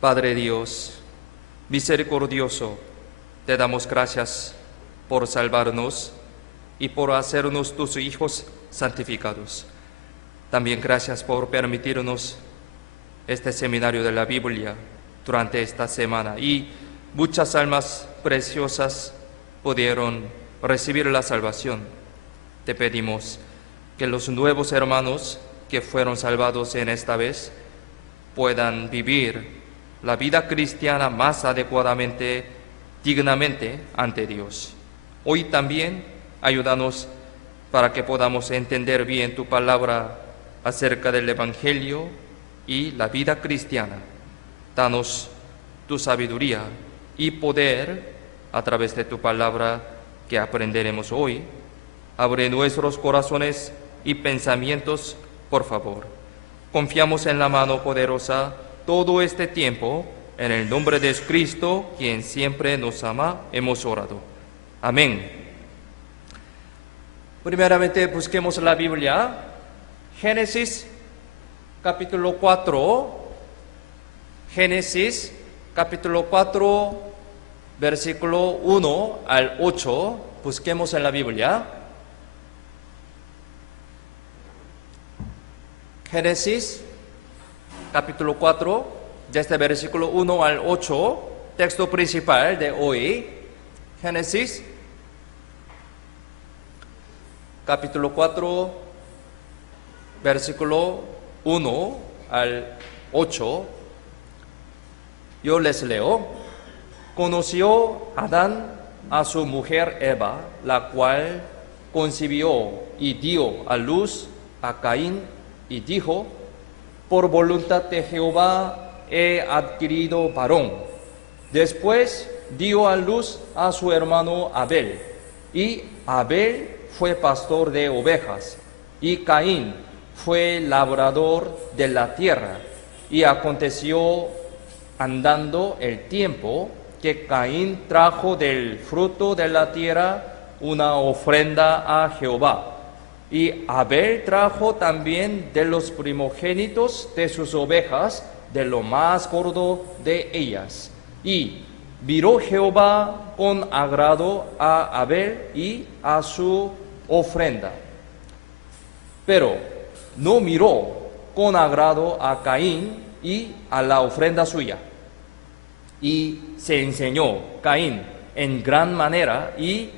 Padre Dios, misericordioso, te damos gracias por salvarnos y por hacernos tus hijos santificados. También gracias por permitirnos este seminario de la Biblia durante esta semana, y muchas almas preciosas pudieron recibir la salvación. Te pedimos que los nuevos hermanos que fueron salvados en esta vez puedan vivir la vida cristiana más adecuadamente, dignamente ante Dios. Hoy también ayúdanos para que podamos entender bien tu palabra acerca del Evangelio y la vida cristiana. Danos tu sabiduría y poder a través de tu palabra que aprenderemos hoy. Abre nuestros corazones y pensamientos, por favor. Confiamos en la mano poderosa todo este tiempo. En el nombre de Cristo, quien siempre nos ama, hemos orado. Amén. Primeramente busquemos la Biblia. Génesis capítulo 4. Génesis capítulo 4, versículo 1 al 8. Busquemos en la Biblia. Génesis capítulo 4, desde versículo 1 al 8, texto principal de hoy. Génesis capítulo 4, versículo 1 al 8. Yo les leo. Conoció Adán a su mujer Eva, la cual concibió y dio a luz a Caín, y dijo: por voluntad de Jehová he adquirido varón. Después dio a luz a su hermano Abel, y Abel fue pastor de ovejas, y Caín fue labrador de la tierra. Y aconteció, andando el tiempo, que Caín trajo del fruto de la tierra una ofrenda a Jehová. Y Abel trajo también de los primogénitos de sus ovejas, de lo más gordo de ellas. Y miró Jehová con agrado a Abel y a su ofrenda, pero no miró con agrado a Caín y a la ofrenda suya. Y se enseñó Caín en gran manera, y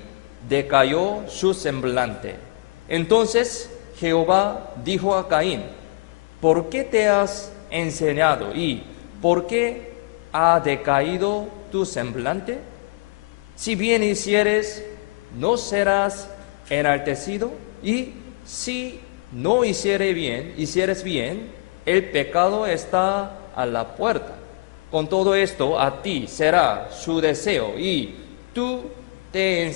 decayó su semblante. Entonces Jehová dijo a Caín: ¿por qué te has enseñado y por qué ha decaído tu semblante? Si bien hicieres, no serás enaltecido, y si no hicieres bien, el pecado está a la puerta. Con todo esto, a ti será su deseo, y tú te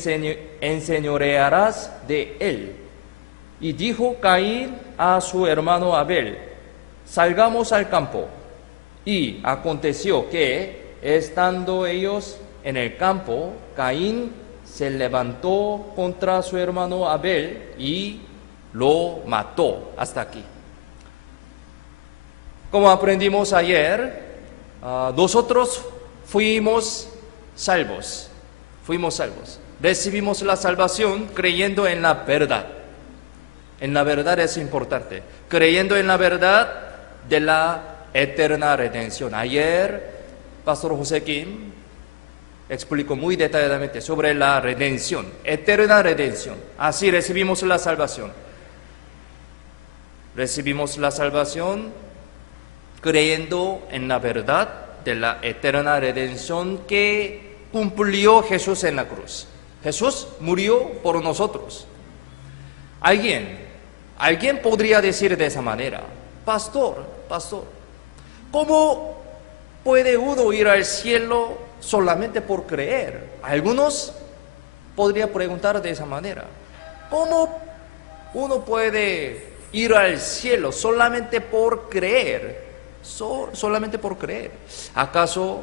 enseñorearás de él. Y dijo Caín a su hermano Abel: salgamos al campo. Y aconteció que, estando ellos en el campo, Caín se levantó contra su hermano Abel y lo mató. Hasta aquí. Como aprendimos ayer, nosotros fuimos salvos. Recibimos la salvación creyendo en la verdad. En la verdad es importante. Creyendo en la verdad de la eterna redención. Ayer, Pastor José Kim explicó muy detalladamente sobre la redención, eterna redención. Así recibimos la salvación. Recibimos la salvación creyendo en la verdad de la eterna redención que cumplió Jesús en la cruz. Jesús murió por nosotros. Alguien podría decir de esa manera: pastor, ¿cómo puede uno ir al cielo solamente por creer? Algunos podrían preguntar de esa manera: ¿cómo uno puede ir al cielo solamente por creer? Solamente por creer. ¿Acaso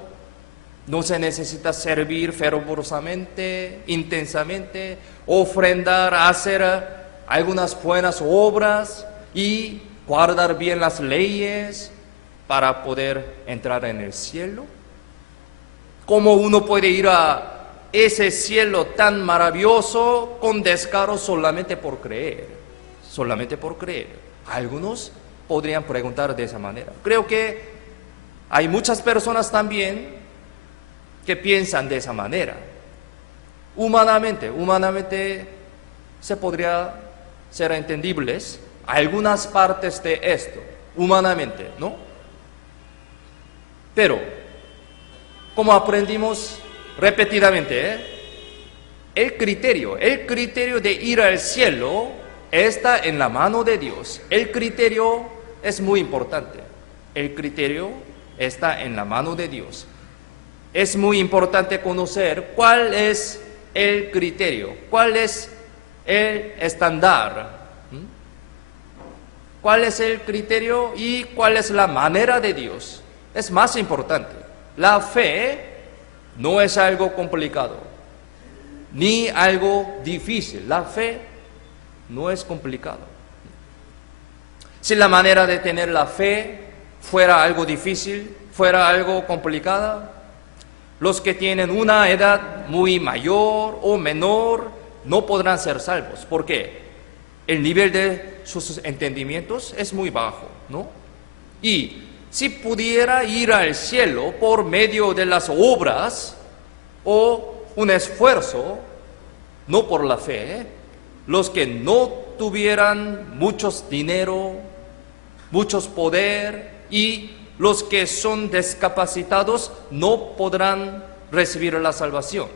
no se necesita servir fervorosamente, intensamente, ofrendar, hacer algunas buenas obras y guardar bien las leyes para poder entrar en el cielo? ¿Cómo uno puede ir a ese cielo tan maravilloso con descaro solamente por creer? Solamente por creer. Algunos podrían preguntar de esa manera. Creo que hay muchas personas también que piensan de esa manera. Humanamente se podría ser entendibles algunas partes de esto, humanamente, ¿no? Pero, como aprendimos repetidamente, el criterio de ir al cielo está en la mano de Dios. El criterio es muy importante. El criterio está en la mano de Dios. Es muy importante conocer cuál es el criterio, cuál es el estándar, cuál es el criterio y cuál es la manera de Dios. Es más importante. La fe no es algo complicado, ni algo difícil. La fe no es complicado. Si la manera de tener la fe fuera algo difícil, fuera algo complicada, los que tienen una edad muy mayor o menor no podrán ser salvos. ¿Por qué? El nivel de sus entendimientos es muy bajo, ¿no? Y si pudiera ir al cielo por medio de las obras o un esfuerzo, no por la fe, los que no tuvieran muchos dinero, muchos poder y los que son discapacitados no podrán recibir la salvación.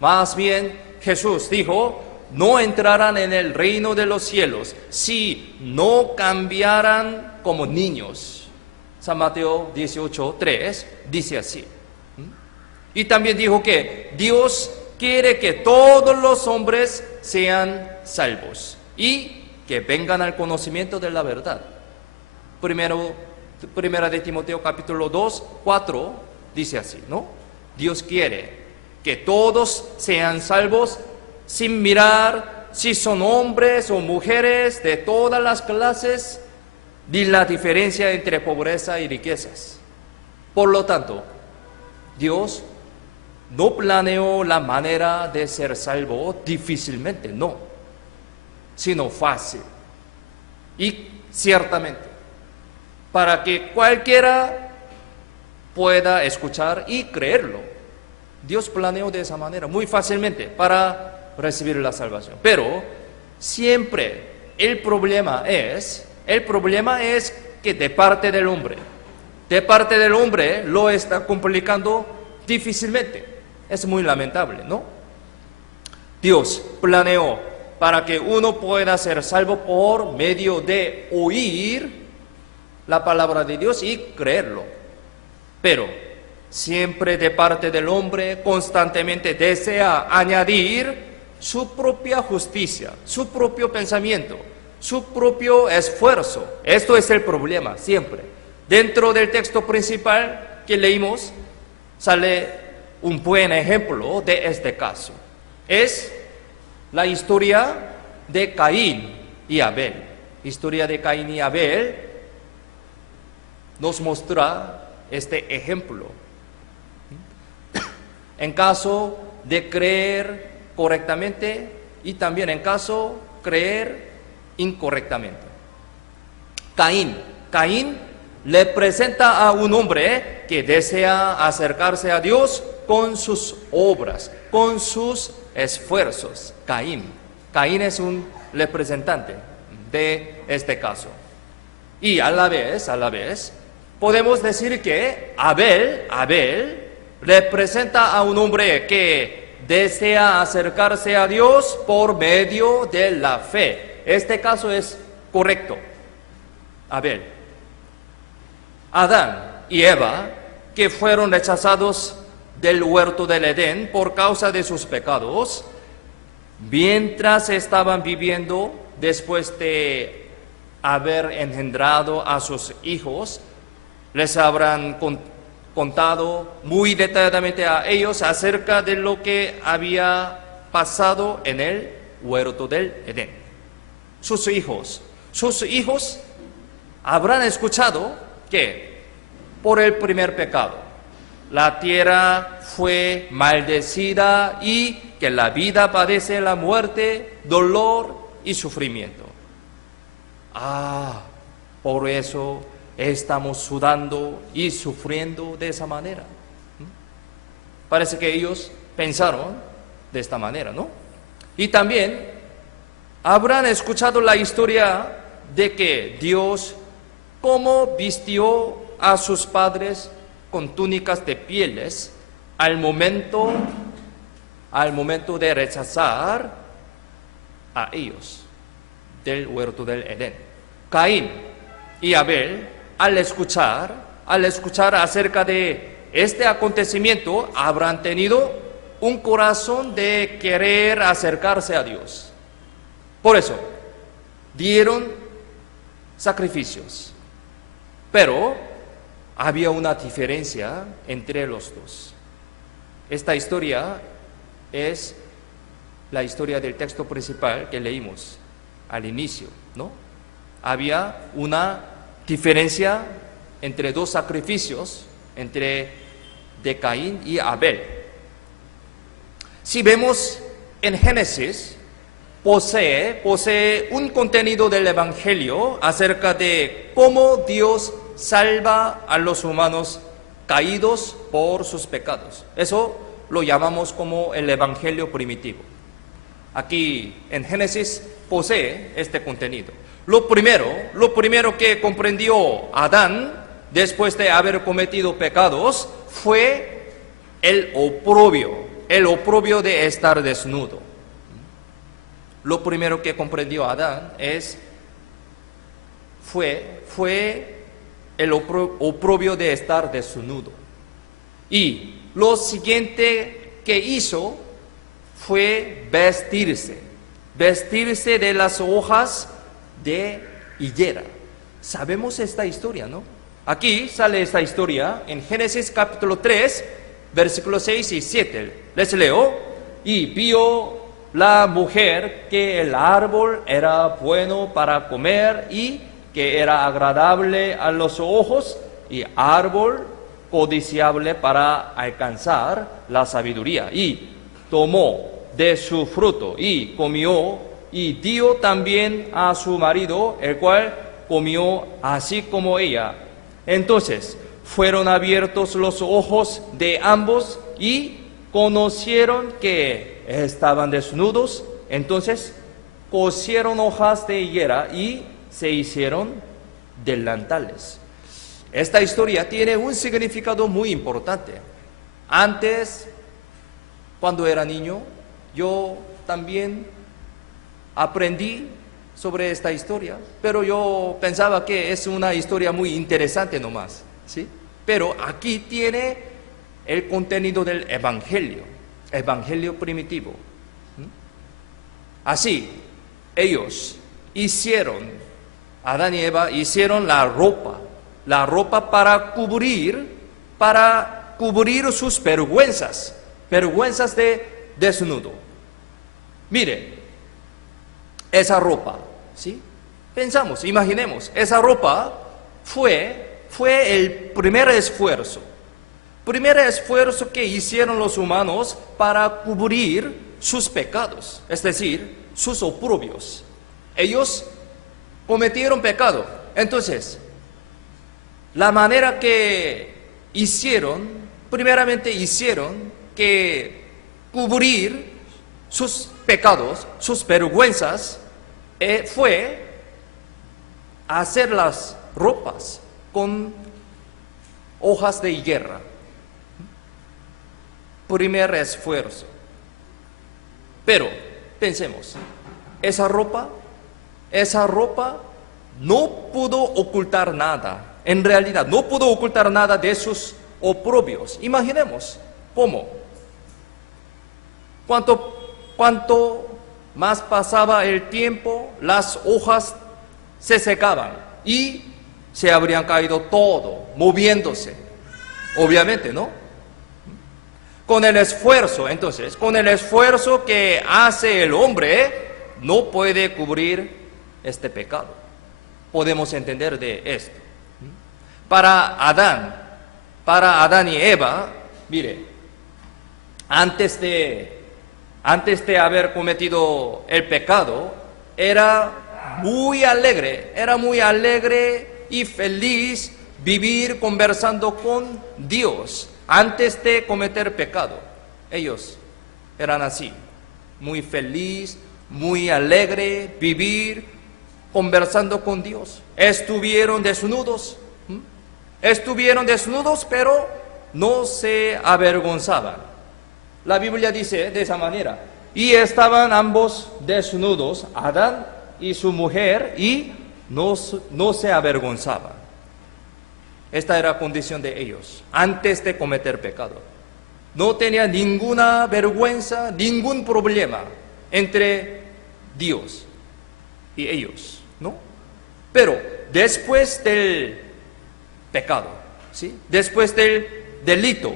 Más bien, Jesús dijo, no entrarán en el reino de los cielos si no cambiaran como niños. San Mateo 18:3 dice así. Y también dijo que Dios quiere que todos los hombres sean salvos y que vengan al conocimiento de la verdad. Primera de Timoteo capítulo 2:4 dice así, ¿no? Dios quiere que todos sean salvos sin mirar si son hombres o mujeres de todas las clases, ni la diferencia entre pobreza y riquezas. Por lo tanto, Dios no planeó la manera de ser salvo difícilmente, no, sino fácil. Y ciertamente, para que cualquiera pueda escuchar y creerlo. Dios planeó de esa manera, muy fácilmente, para recibir la salvación. Pero siempre el problema es que de parte del hombre lo está complicando difícilmente. Es muy lamentable, ¿no? Dios planeó para que uno pueda ser salvo por medio de oír la palabra de Dios y creerlo. Pero siempre de parte del hombre constantemente desea añadir su propia justicia, su propio pensamiento, su propio esfuerzo. Esto es el problema, siempre. Dentro del texto principal que leímos sale un buen ejemplo de este caso. Es la historia de Caín y Abel. Historia de Caín y Abel nos muestra este ejemplo. En caso de creer correctamente y también en caso de creer incorrectamente. Caín le presenta a un hombre que desea acercarse a Dios con sus obras, con sus esfuerzos. Caín es un representante de este caso. Y a la vez, podemos decir que Abel representa a un hombre que desea acercarse a Dios por medio de la fe. Este caso es correcto. Abel. Adán y Eva, que fueron rechazados del huerto del Edén por causa de sus pecados, mientras estaban viviendo después de haber engendrado a sus hijos, les habrán contado muy detalladamente a ellos acerca de lo que había pasado en el huerto del Edén. Sus hijos habrán escuchado que por el primer pecado la tierra fue maldecida y que la vida padece la muerte, dolor y sufrimiento. Por eso estamos sudando y sufriendo de esa manera. Parece que ellos pensaron de esta manera, ¿no? Y también habrán escuchado la historia de que Dios cómo vistió a sus padres con túnicas de pieles al momento de rechazar a ellos del huerto del Edén. Caín y Abel, al escuchar acerca de este acontecimiento, habrán tenido un corazón de querer acercarse a Dios. Por eso, dieron sacrificios. Pero había una diferencia entre los dos. Esta historia es la historia del texto principal que leímos al inicio, ¿no? Había una diferencia entre dos sacrificios, entre de Caín y Abel. Si vemos en Génesis, posee un contenido del Evangelio acerca de cómo Dios salva a los humanos caídos por sus pecados. Eso lo llamamos como el Evangelio primitivo. Aquí en Génesis posee este contenido. Lo primero que comprendió Adán después de haber cometido pecados fue el oprobio de estar desnudo. Lo primero que comprendió Adán fue el oprobio de estar desnudo. Y lo siguiente que hizo fue vestirse de las hojas de higuera. Sabemos esta historia, ¿no? Aquí sale esta historia en Génesis capítulo 3, versículos 6 y 7. Les leo. Y vio la mujer que el árbol era bueno para comer y que era agradable a los ojos y árbol codiciable para alcanzar la sabiduría. Y tomó de su fruto y comió y dio también a su marido, el cual comió así como ella. Entonces fueron abiertos los ojos de ambos y conocieron que estaban desnudos. Entonces cosieron hojas de higuera y se hicieron delantales. Esta historia tiene un significado muy importante. Antes, cuando era niño, yo también aprendí sobre esta historia, pero yo pensaba que es una historia muy interesante nomás, ¿sí? Pero aquí tiene el contenido del evangelio primitivo. Así, ellos Adán y Eva hicieron la ropa para cubrir sus vergüenzas de desnudo. Mire, esa ropa, ¿sí? Imaginemos, esa ropa fue el primer esfuerzo que hicieron los humanos para cubrir sus pecados, es decir, sus oprobios. Ellos cometieron pecado. Entonces, la manera que primeramente hicieron que cubrir sus pecados, sus vergüenzas, fue hacer las ropas con hojas de higuera. Primer esfuerzo. Pero pensemos, esa ropa no pudo ocultar nada. En realidad, no pudo ocultar nada de sus oprobios. Imaginemos cómo. Cuanto más pasaba el tiempo, las hojas se secaban y se habrían caído todo, moviéndose. Obviamente, ¿no? Con el esfuerzo que hace el hombre, no puede cubrir este pecado. Podemos entender de esto. para Adán y Eva, mire, antes de haber cometido el pecado, era muy alegre y feliz vivir conversando con Dios antes de cometer pecado. Ellos eran así, muy feliz, muy alegre, vivir conversando con Dios. Estuvieron desnudos, pero no se avergonzaban. La Biblia dice de esa manera: y estaban ambos desnudos, Adán y su mujer, y no se avergonzaban. Esta era la condición de ellos antes de cometer pecado. No tenía ninguna vergüenza, ningún problema entre Dios y ellos, ¿no? Pero después del pecado, ¿sí?, después del delito,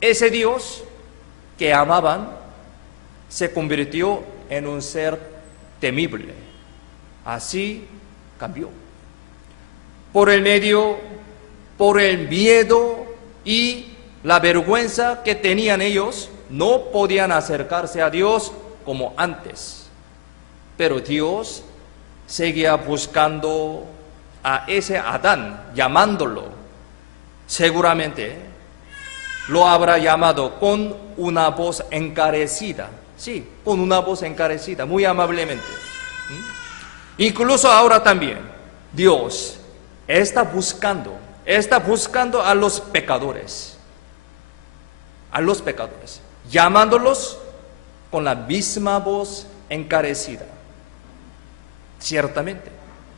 ese Dios que amaban se convirtió en un ser temible. Así cambió. Por el miedo y la vergüenza que tenían ellos, no podían acercarse a Dios como antes. Pero Dios seguía buscando a ese Adán, llamándolo. Seguramente lo habrá llamado con una voz encarecida. Sí, con una voz encarecida, muy amablemente. Incluso ahora también, Dios está buscando a los pecadores, llamándolos con la misma voz encarecida. Ciertamente,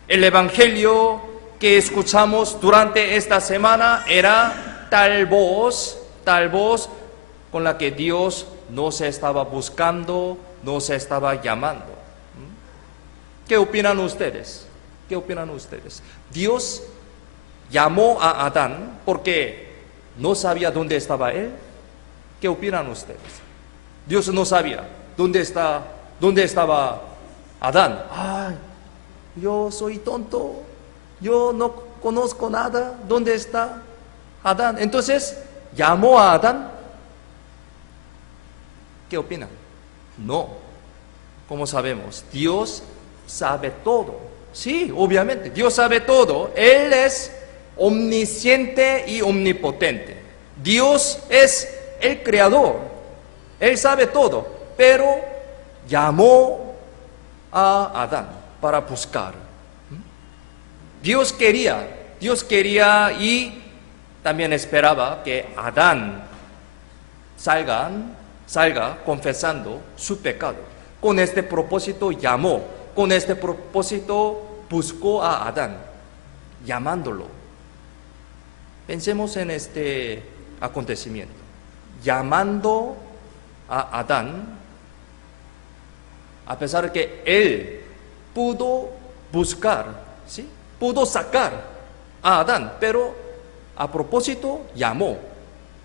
el evangelio que escuchamos durante esta semana era tal voz con la que Dios no se estaba buscando, no se estaba llamando. ¿Qué opinan ustedes? ¿Dios llamó a Adán porque no sabía dónde estaba él? ¿Qué opinan ustedes? Dios no sabía dónde estaba Adán. Ay, yo soy tonto, yo no conozco nada, ¿dónde está Adán? Entonces, ¿llamó a Adán? ¿Qué opinan? No. ¿Cómo sabemos? Dios sabe todo. Sí, obviamente, Dios sabe todo. Él es omnisciente y omnipotente. Dios es el creador. Él sabe todo, pero llamó a Adán para buscar. Dios quería y también esperaba que Adán salga confesando su pecado. Con este propósito llamó, con este propósito buscó a Adán, llamándolo. Pensemos en este acontecimiento. Llamando a Adán, a pesar de que él pudo buscar, ¿sí?, pudo sacar a Adán, pero a propósito llamó.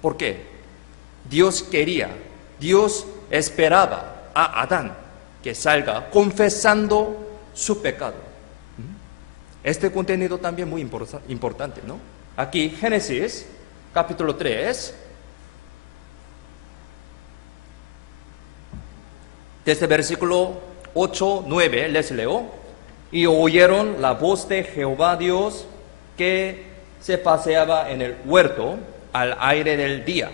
¿Por qué? Dios esperaba a Adán que salga confesando su pecado. Este contenido también muy importante, ¿no? Aquí, Génesis, capítulo 3, desde versículo 8, 9, les leo. Y oyeron la voz de Jehová Dios que se paseaba en el huerto al aire del día.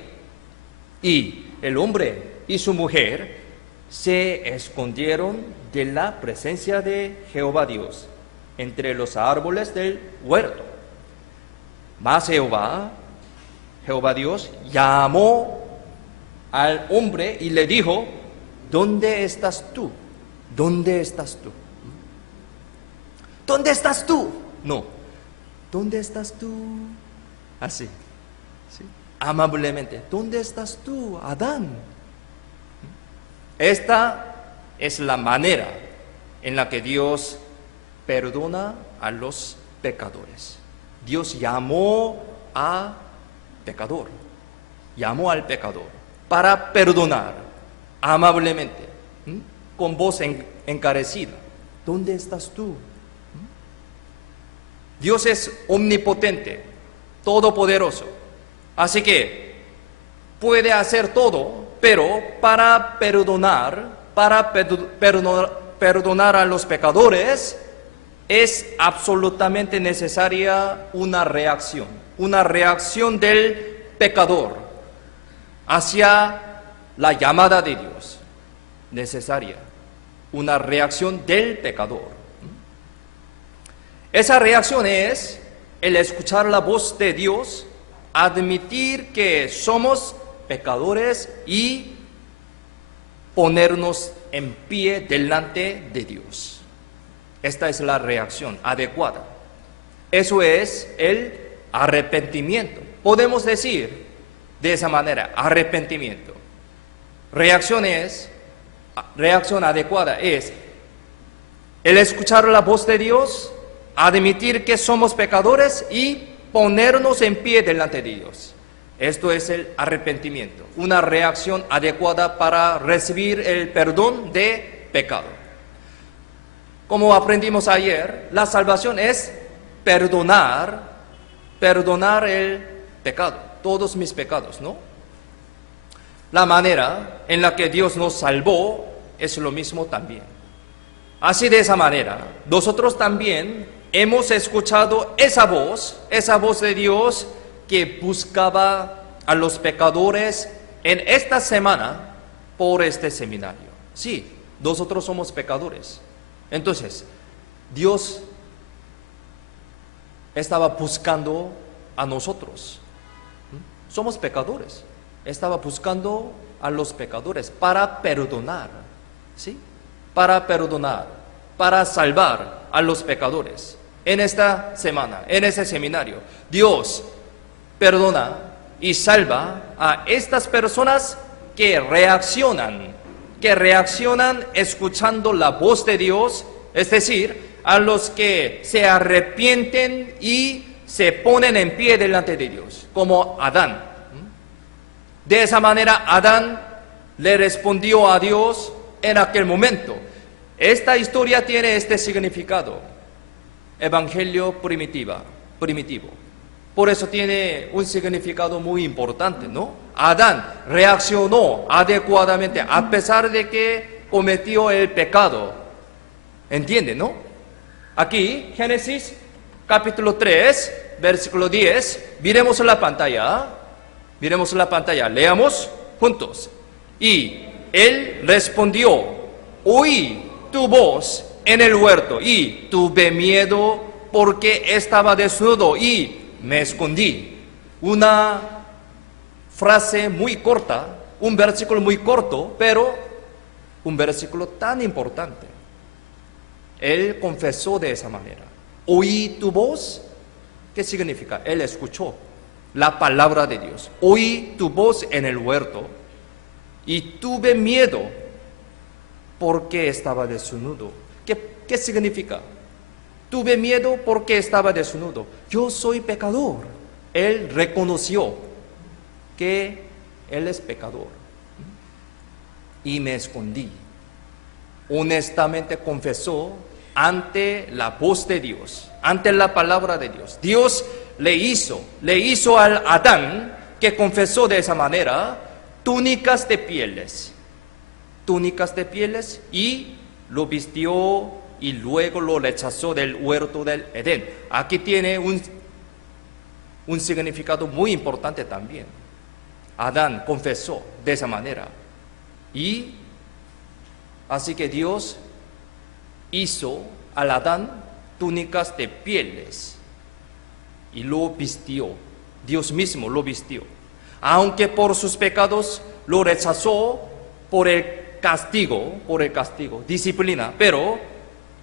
Y el hombre y su mujer se escondieron de la presencia de Jehová Dios entre los árboles del huerto. Mas Jehová Dios llamó al hombre y le dijo: ¿dónde estás tú? ¿Dónde estás tú? ¿Dónde estás tú? No. ¿Dónde estás tú? Así, ¿sí?, amablemente. ¿Dónde estás tú, Adán? Esta es la manera en la que Dios perdona a los pecadores. Dios llamó al pecador para perdonar amablemente, con voz encarecida. ¿Dónde estás tú? Dios es omnipotente, todopoderoso. Así que puede hacer todo, pero para perdonar a los pecadores, es absolutamente necesaria una reacción del pecador hacia la llamada de Dios. Necesaria una reacción del pecador. Esa reacción es el escuchar la voz de Dios, admitir que somos pecadores y ponernos en pie delante de Dios. Esta es la reacción adecuada. Eso es el arrepentimiento. Podemos decir de esa manera, arrepentimiento. Reacción adecuada es el escuchar la voz de Dios, admitir que somos pecadores y ponernos en pie delante de Dios. Esto es el arrepentimiento, una reacción adecuada para recibir el perdón de pecado. Como aprendimos ayer, la salvación es perdonar el pecado, todos mis pecados, ¿no? La manera en la que Dios nos salvó es lo mismo también. Así de esa manera, nosotros también hemos escuchado esa voz de Dios que buscaba a los pecadores en esta semana por este seminario. Sí, nosotros somos pecadores. Entonces, Dios estaba buscando a nosotros. Somos pecadores. Estaba buscando a los pecadores para perdonar. ¿Sí? Para perdonar, para salvar a los pecadores. En esta semana, en ese seminario, Dios perdona y salva a estas personas que reaccionan escuchando la voz de Dios, es decir, a los que se arrepienten y se ponen en pie delante de Dios, como Adán. De esa manera, Adán le respondió a Dios en aquel momento. Esta historia tiene este significado, evangelio primitivo. Por eso tiene un significado muy importante, ¿no? Adán reaccionó adecuadamente a pesar de que cometió el pecado. ¿Entiende, no? Aquí, Génesis capítulo 3, versículo 10, miremos la pantalla, leamos juntos. Y él respondió, oí tu voz en el huerto y tuve miedo porque estaba desnudo y me escondí. Una frase muy corta, un versículo muy corto, pero un versículo tan importante. Él confesó de esa manera. Oí tu voz. ¿Qué significa? Él escuchó la palabra de Dios. Oí tu voz en el huerto y tuve miedo porque estaba desnudo. ¿Qué significa? Tuve miedo porque estaba desnudo. Yo soy pecador. Él reconoció que él es pecador. Y me escondí. Honestamente confesó ante la voz de Dios, ante la palabra de Dios. Dios le hizo al Adán que confesó de esa manera túnicas de pieles y lo vistió y luego lo rechazó del huerto del Edén. Aquí tiene un significado muy importante también. Adán confesó de esa manera y así que Dios hizo al Adán túnicas de pieles y lo vistió. Dios mismo lo vistió. Aunque por sus pecados lo rechazó por el castigo, disciplina, pero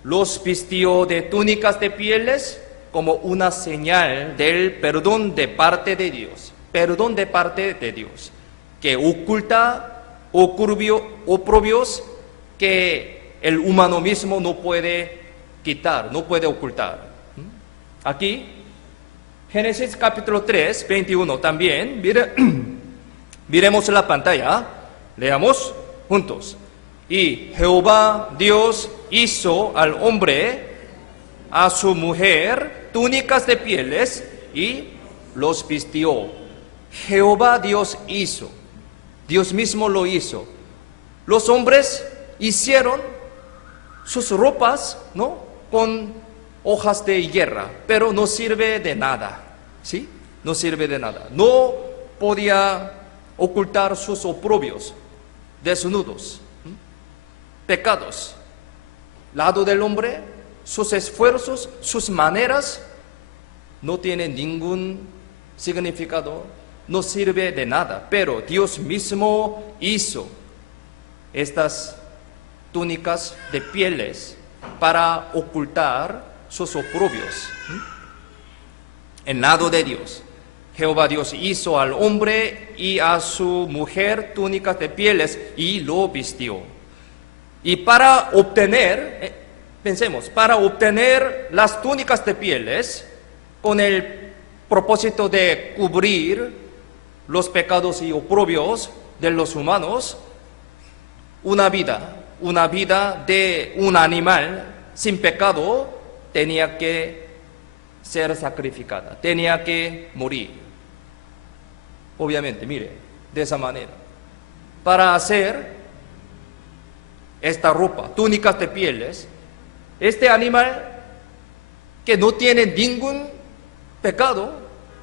los vistió de túnicas de pieles como una señal del perdón de parte de Dios. Perdón de parte de Dios, que oculta oprobios que el humano mismo no puede quitar, no puede ocultar. Aquí, Génesis capítulo 3, 21 también, miremos la pantalla, leamos juntos. Y Jehová Dios hizo al hombre, a su mujer, túnicas de pieles y los vistió. Jehová Dios hizo. Dios mismo lo hizo. Los hombres hicieron sus ropas, ¿no?, con hojas de higuera, pero no sirve de nada, ¿sí? No sirve de nada. No podía ocultar sus oprobios, desnudos, pecados. Lado del hombre, sus esfuerzos, sus maneras no tienen ningún significado, no sirve de nada, pero Dios mismo hizo estas túnicas de pieles para ocultar sus oprobios. En lado de Dios, Jehová Dios hizo al hombre y a su mujer túnicas de pieles y lo vistió. Y para obtener, pensemos, para obtener las túnicas de pieles con el propósito de cubrir los pecados y oprobios de los humanos, una vida de un animal sin pecado tenía que ser sacrificada, tenía que morir. Obviamente, mire, de esa manera. Para hacer esta ropa, túnicas de pieles, este animal que no tiene ningún pecado,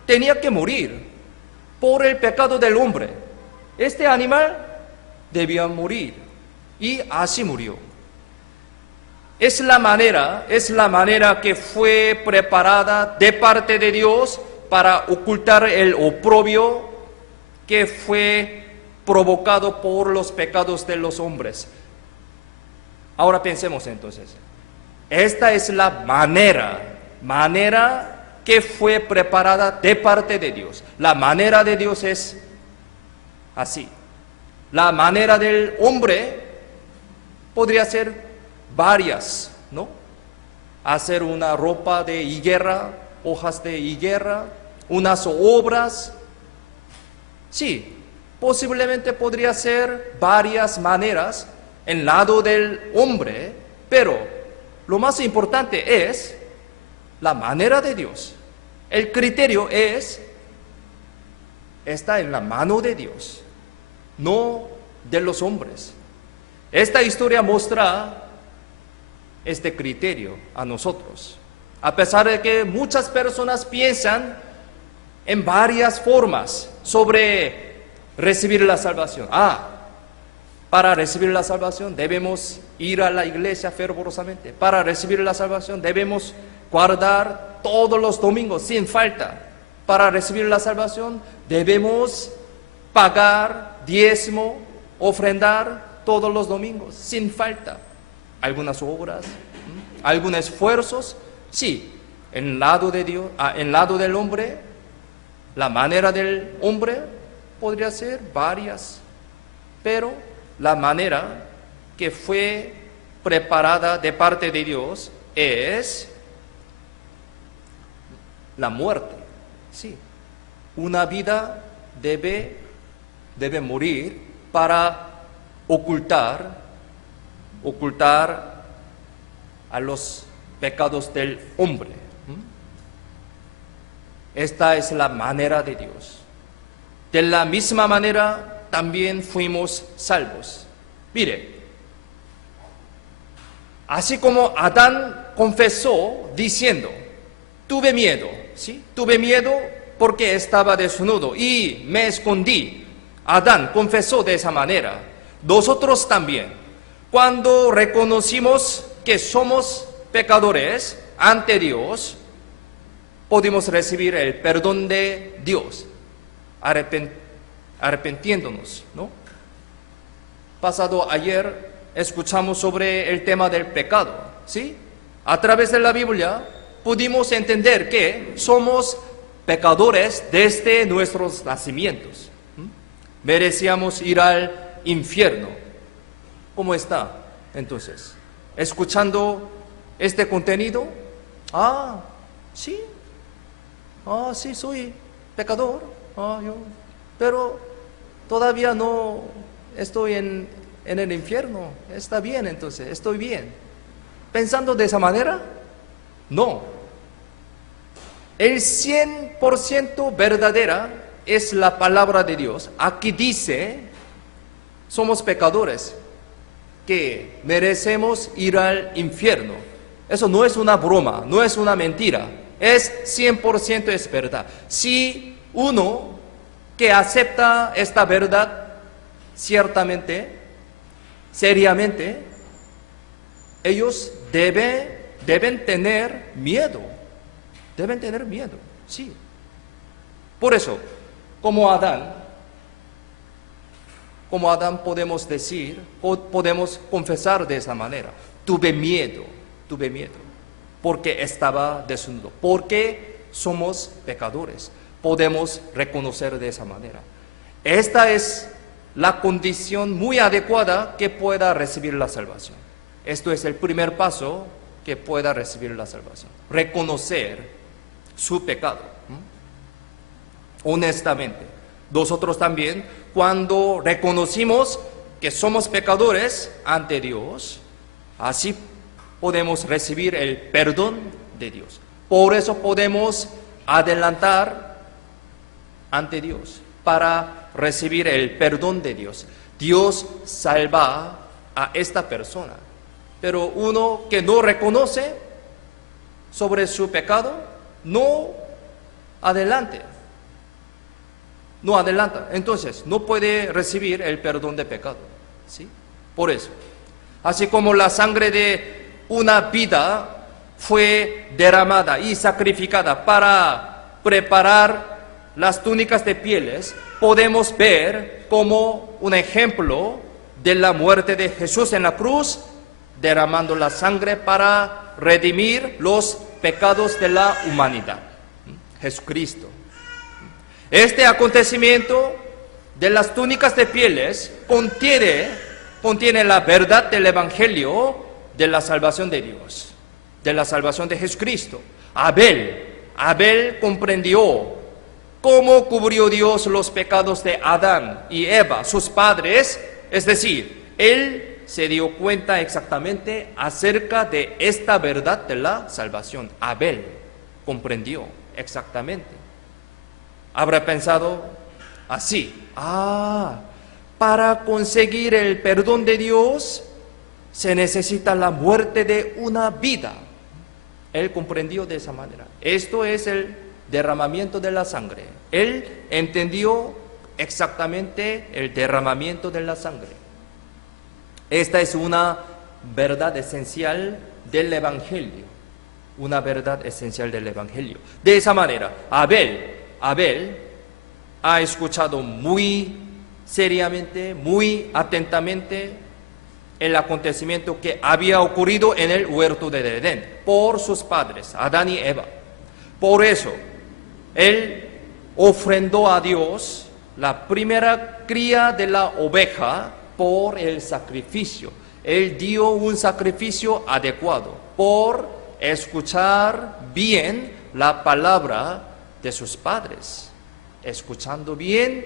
tenía que morir por el pecado del hombre. Este animal debía morir y así murió. Es la manera que fue preparada de parte de Dios para ocultar el oprobio que fue provocado por los pecados de los hombres. Ahora pensemos entonces. Esta es la manera que fue preparada de parte de Dios. La manera de Dios es así. La manera del hombre podría ser varias, ¿no? Hacer una ropa de higuera, hojas de higuera, unas obras. Sí, posiblemente podría ser varias maneras en lado del hombre, pero lo más importante es la manera de Dios. El criterio está en la mano de Dios, no de los hombres. Esta historia muestra este criterio a nosotros. A pesar de que muchas personas piensan en varias formas sobre recibir la salvación. Para recibir la salvación debemos ir a la iglesia fervorosamente. Para recibir la salvación debemos guardar todos los domingos sin falta. Para recibir la salvación debemos pagar diezmo, ofrendar todos los domingos sin falta. Algunas obras, algunos esfuerzos, sí, en lado de Dios, en lado del hombre, la manera del hombre podría ser varias, pero la manera que fue preparada de parte de Dios es la muerte. Sí, una vida debe morir para ocultar a los pecados del hombre. Esta es la manera de Dios. De la misma manera también fuimos salvos. Mire, así como Adán confesó diciendo, tuve miedo, ¿sí? Tuve miedo porque estaba desnudo y me escondí. Adán confesó de esa manera. Nosotros también, cuando reconocimos que somos pecadores ante Dios, podemos recibir el perdón de Dios, arrepintiéndonos, ¿no? Pasado ayer escuchamos sobre el tema del pecado, ¿sí? A través de la Biblia pudimos entender que somos pecadores desde nuestros nacimientos. Merecíamos ir al infierno. ¿Cómo está entonces? Escuchando este contenido, sí, sí, soy pecador, pero todavía no estoy en el infierno. Está bien, entonces, estoy bien. ¿Pensando de esa manera? No. el 100% verdadera es la palabra de Dios. Aquí dice, somos pecadores, que merecemos ir al infierno. Eso no es una broma, no es una mentira, es 100% es verdad. Si uno que acepta esta verdad ciertamente, seriamente, ellos deben tener miedo. Deben tener miedo, sí. Por eso, como Adán podemos decir, podemos confesar de esa manera. Tuve miedo, porque estaba desnudo, porque somos pecadores. Podemos reconocer de esa manera. Esta es la condición muy adecuada que pueda recibir la salvación. Esto es el primer paso que pueda recibir la salvación. Reconocer su pecado. Honestamente. Nosotros también, cuando reconocimos que somos pecadores ante Dios, así podemos recibir el perdón de Dios. Por eso podemos adelantar ante Dios para recibir el perdón de Dios. Dios salva a esta persona. Pero uno que no reconoce sobre su pecado, no adelanta. Entonces, no puede recibir el perdón de pecado. ¿Sí? Por eso. Así como la sangre de una vida fue derramada y sacrificada para preparar las túnicas de pieles, podemos ver como un ejemplo de la muerte de Jesús en la cruz, derramando la sangre para redimir los pecados de la humanidad. Jesucristo. Este acontecimiento de las túnicas de pieles contiene la verdad del Evangelio de la salvación de Dios, de la salvación de Jesucristo. Abel comprendió cómo cubrió Dios los pecados de Adán y Eva, sus padres, es decir, él se dio cuenta exactamente acerca de esta verdad de la salvación. Abel comprendió exactamente. Habrá pensado así: para conseguir el perdón de Dios se necesita la muerte de una vida. Él comprendió de esa manera. Esto es el derramamiento de la sangre. Él entendió exactamente el derramamiento de la sangre. Esta es una verdad esencial del Evangelio. Una verdad esencial del Evangelio. De esa manera, Abel ha escuchado muy seriamente, muy atentamente el acontecimiento que había ocurrido en el huerto de Edén por sus padres, Adán y Eva. Por eso, él ofrendó a Dios la primera cría de la oveja por el sacrificio. Él dio un sacrificio adecuado por escuchar bien la palabra de sus padres. Escuchando bien,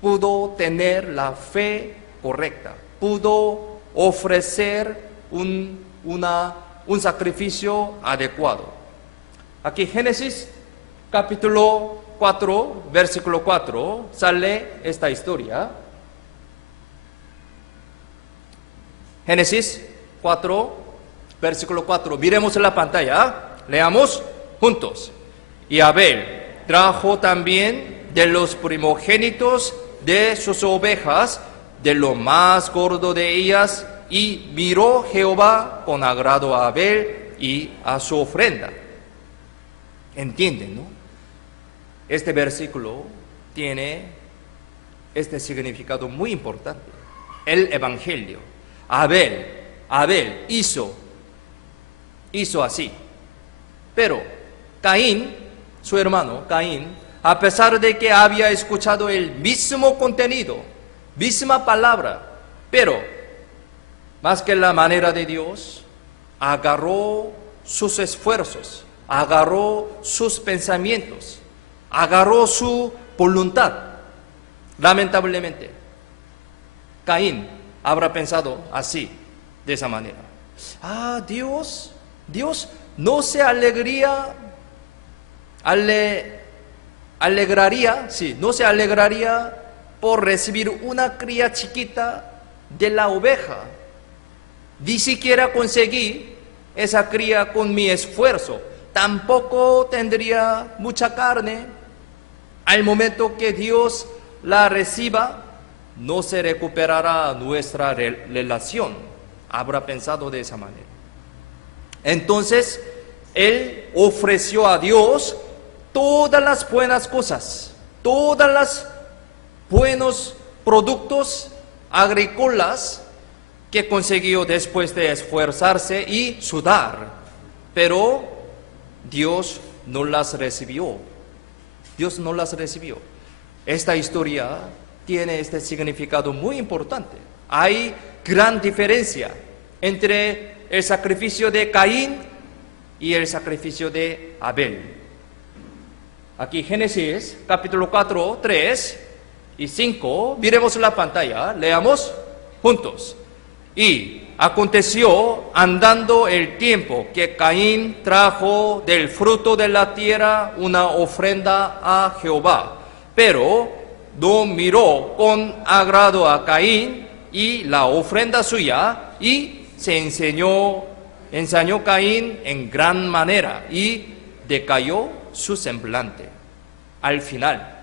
pudo tener la fe correcta, pudo ofrecer un sacrificio adecuado. Aquí Génesis capítulo 4, versículo 4, sale esta historia. Génesis 4, versículo 4. Miremos en la pantalla, leamos juntos. Y Abel trajo también de los primogénitos de sus ovejas, de lo más gordo de ellas, y miró Jehová con agrado a Abel y a su ofrenda. ¿Entienden, no? Este versículo tiene este significado muy importante. El Evangelio. Abel hizo así. Pero Caín, su hermano Caín, a pesar de que había escuchado el mismo contenido, misma palabra, pero más que la manera de Dios, agarró sus esfuerzos, agarró sus pensamientos, agarró su voluntad. Lamentablemente, Caín habrá pensado así, de esa manera. Dios no se no se alegraría por recibir una cría chiquita de la oveja. Ni siquiera conseguí esa cría con mi esfuerzo. Tampoco tendría mucha carne. Al momento que Dios la reciba, no se recuperará nuestra relación. Habrá pensado de esa manera. Entonces, él ofreció a Dios todas las buenas cosas, todas las buenos productos agrícolas que consiguió después de esforzarse y sudar. Pero Dios no las recibió. Dios no las recibió. Esta historia tiene este significado muy importante. Hay gran diferencia entre el sacrificio de Caín y el sacrificio de Abel. Aquí Génesis capítulo 4, 3 y 5, miremos la pantalla, leamos juntos. Y aconteció andando el tiempo que Caín trajo del fruto de la tierra una ofrenda a Jehová, pero no miró con agrado a Caín y la ofrenda suya, y se ensañó Caín en gran manera y decayó su semblante. Al final,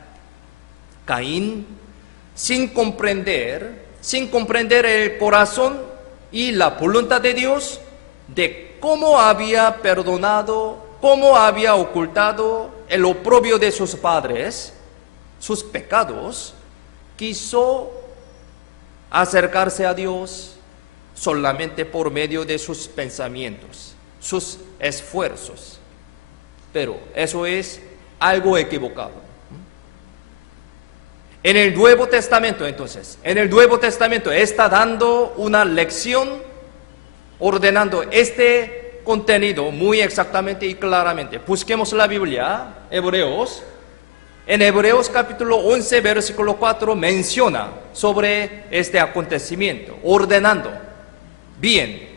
Caín, sin comprender el corazón y la voluntad de Dios, de cómo había perdonado, cómo había ocultado el oprobio de sus padres, sus pecados, quiso acercarse a Dios solamente por medio de sus pensamientos, sus esfuerzos. Pero eso es algo equivocado. En el Nuevo Testamento, entonces, está dando una lección ordenando este contenido muy exactamente y claramente. Busquemos la Biblia, Hebreos. En Hebreos capítulo 11, versículo 4, menciona sobre este acontecimiento, ordenando bien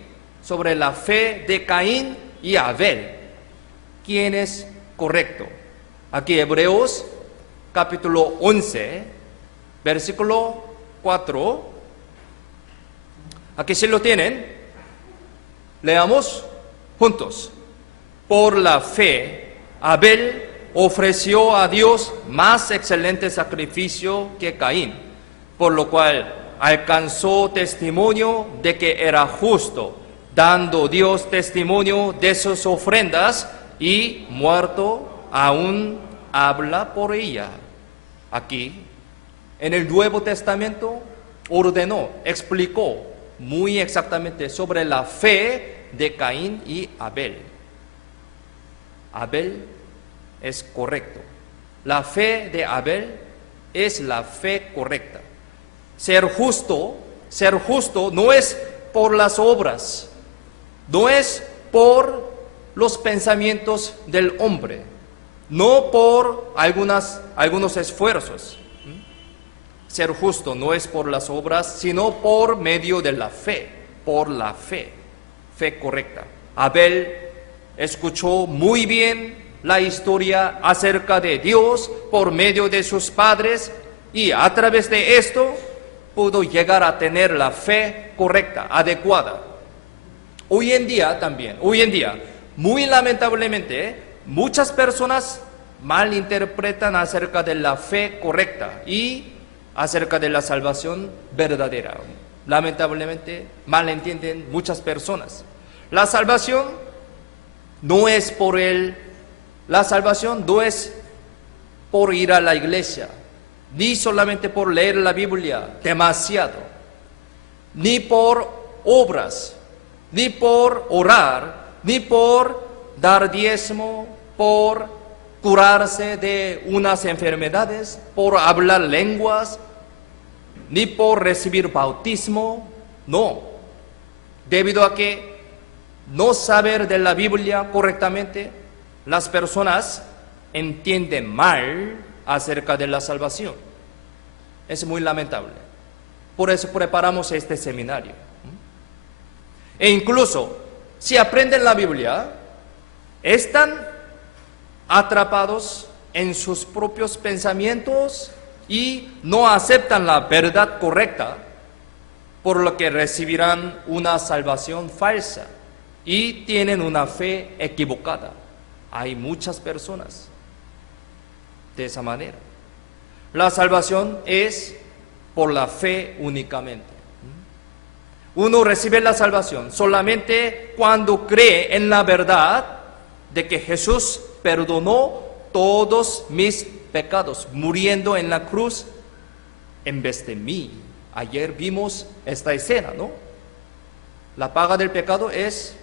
sobre la fe de Caín y Abel. ¿Quién es correcto? Aquí Hebreos capítulo 11, versículo 4. Aquí sí lo tienen. Leamos juntos. Por la fe, Abel ofreció a Dios más excelente sacrificio que Caín, por lo cual alcanzó testimonio de que era justo, dando Dios testimonio de sus ofrendas, y muerto aún habla por ella. Aquí, en el Nuevo Testamento, ordenó, explicó muy exactamente sobre la fe de Caín y Abel. Abel es correcto. La fe de Abel es la fe correcta. Ser justo no es por las obras, no es por los pensamientos del hombre, no por algunos esfuerzos. Ser justo no es por las obras, sino por medio de la fe, por la fe correcta. Abel escuchó muy bien la historia acerca de Dios por medio de sus padres, y a través de esto pudo llegar a tener la fe correcta, adecuada. Hoy en día, muy lamentablemente, muchas personas malinterpretan acerca de la fe correcta y acerca de la salvación verdadera. Lamentablemente, malentienden muchas personas. La salvación no es por ir a la iglesia, ni solamente por leer la Biblia demasiado, ni por obras, ni por orar, ni por dar diezmo, por curarse de unas enfermedades, por hablar lenguas, ni por recibir bautismo. No, debido a que no saber de la Biblia correctamente, las personas entienden mal acerca de la salvación. Es muy lamentable. Por eso preparamos este seminario. E incluso, si aprenden la Biblia, están atrapados en sus propios pensamientos y no aceptan la verdad correcta, por lo que recibirán una salvación falsa y tienen una fe equivocada. Hay muchas personas de esa manera. La salvación es por la fe únicamente. Uno recibe la salvación solamente cuando cree en la verdad de que Jesús perdonó todos mis pecados, muriendo en la cruz en vez de mí. Ayer vimos esta escena, ¿no? La paga del pecado es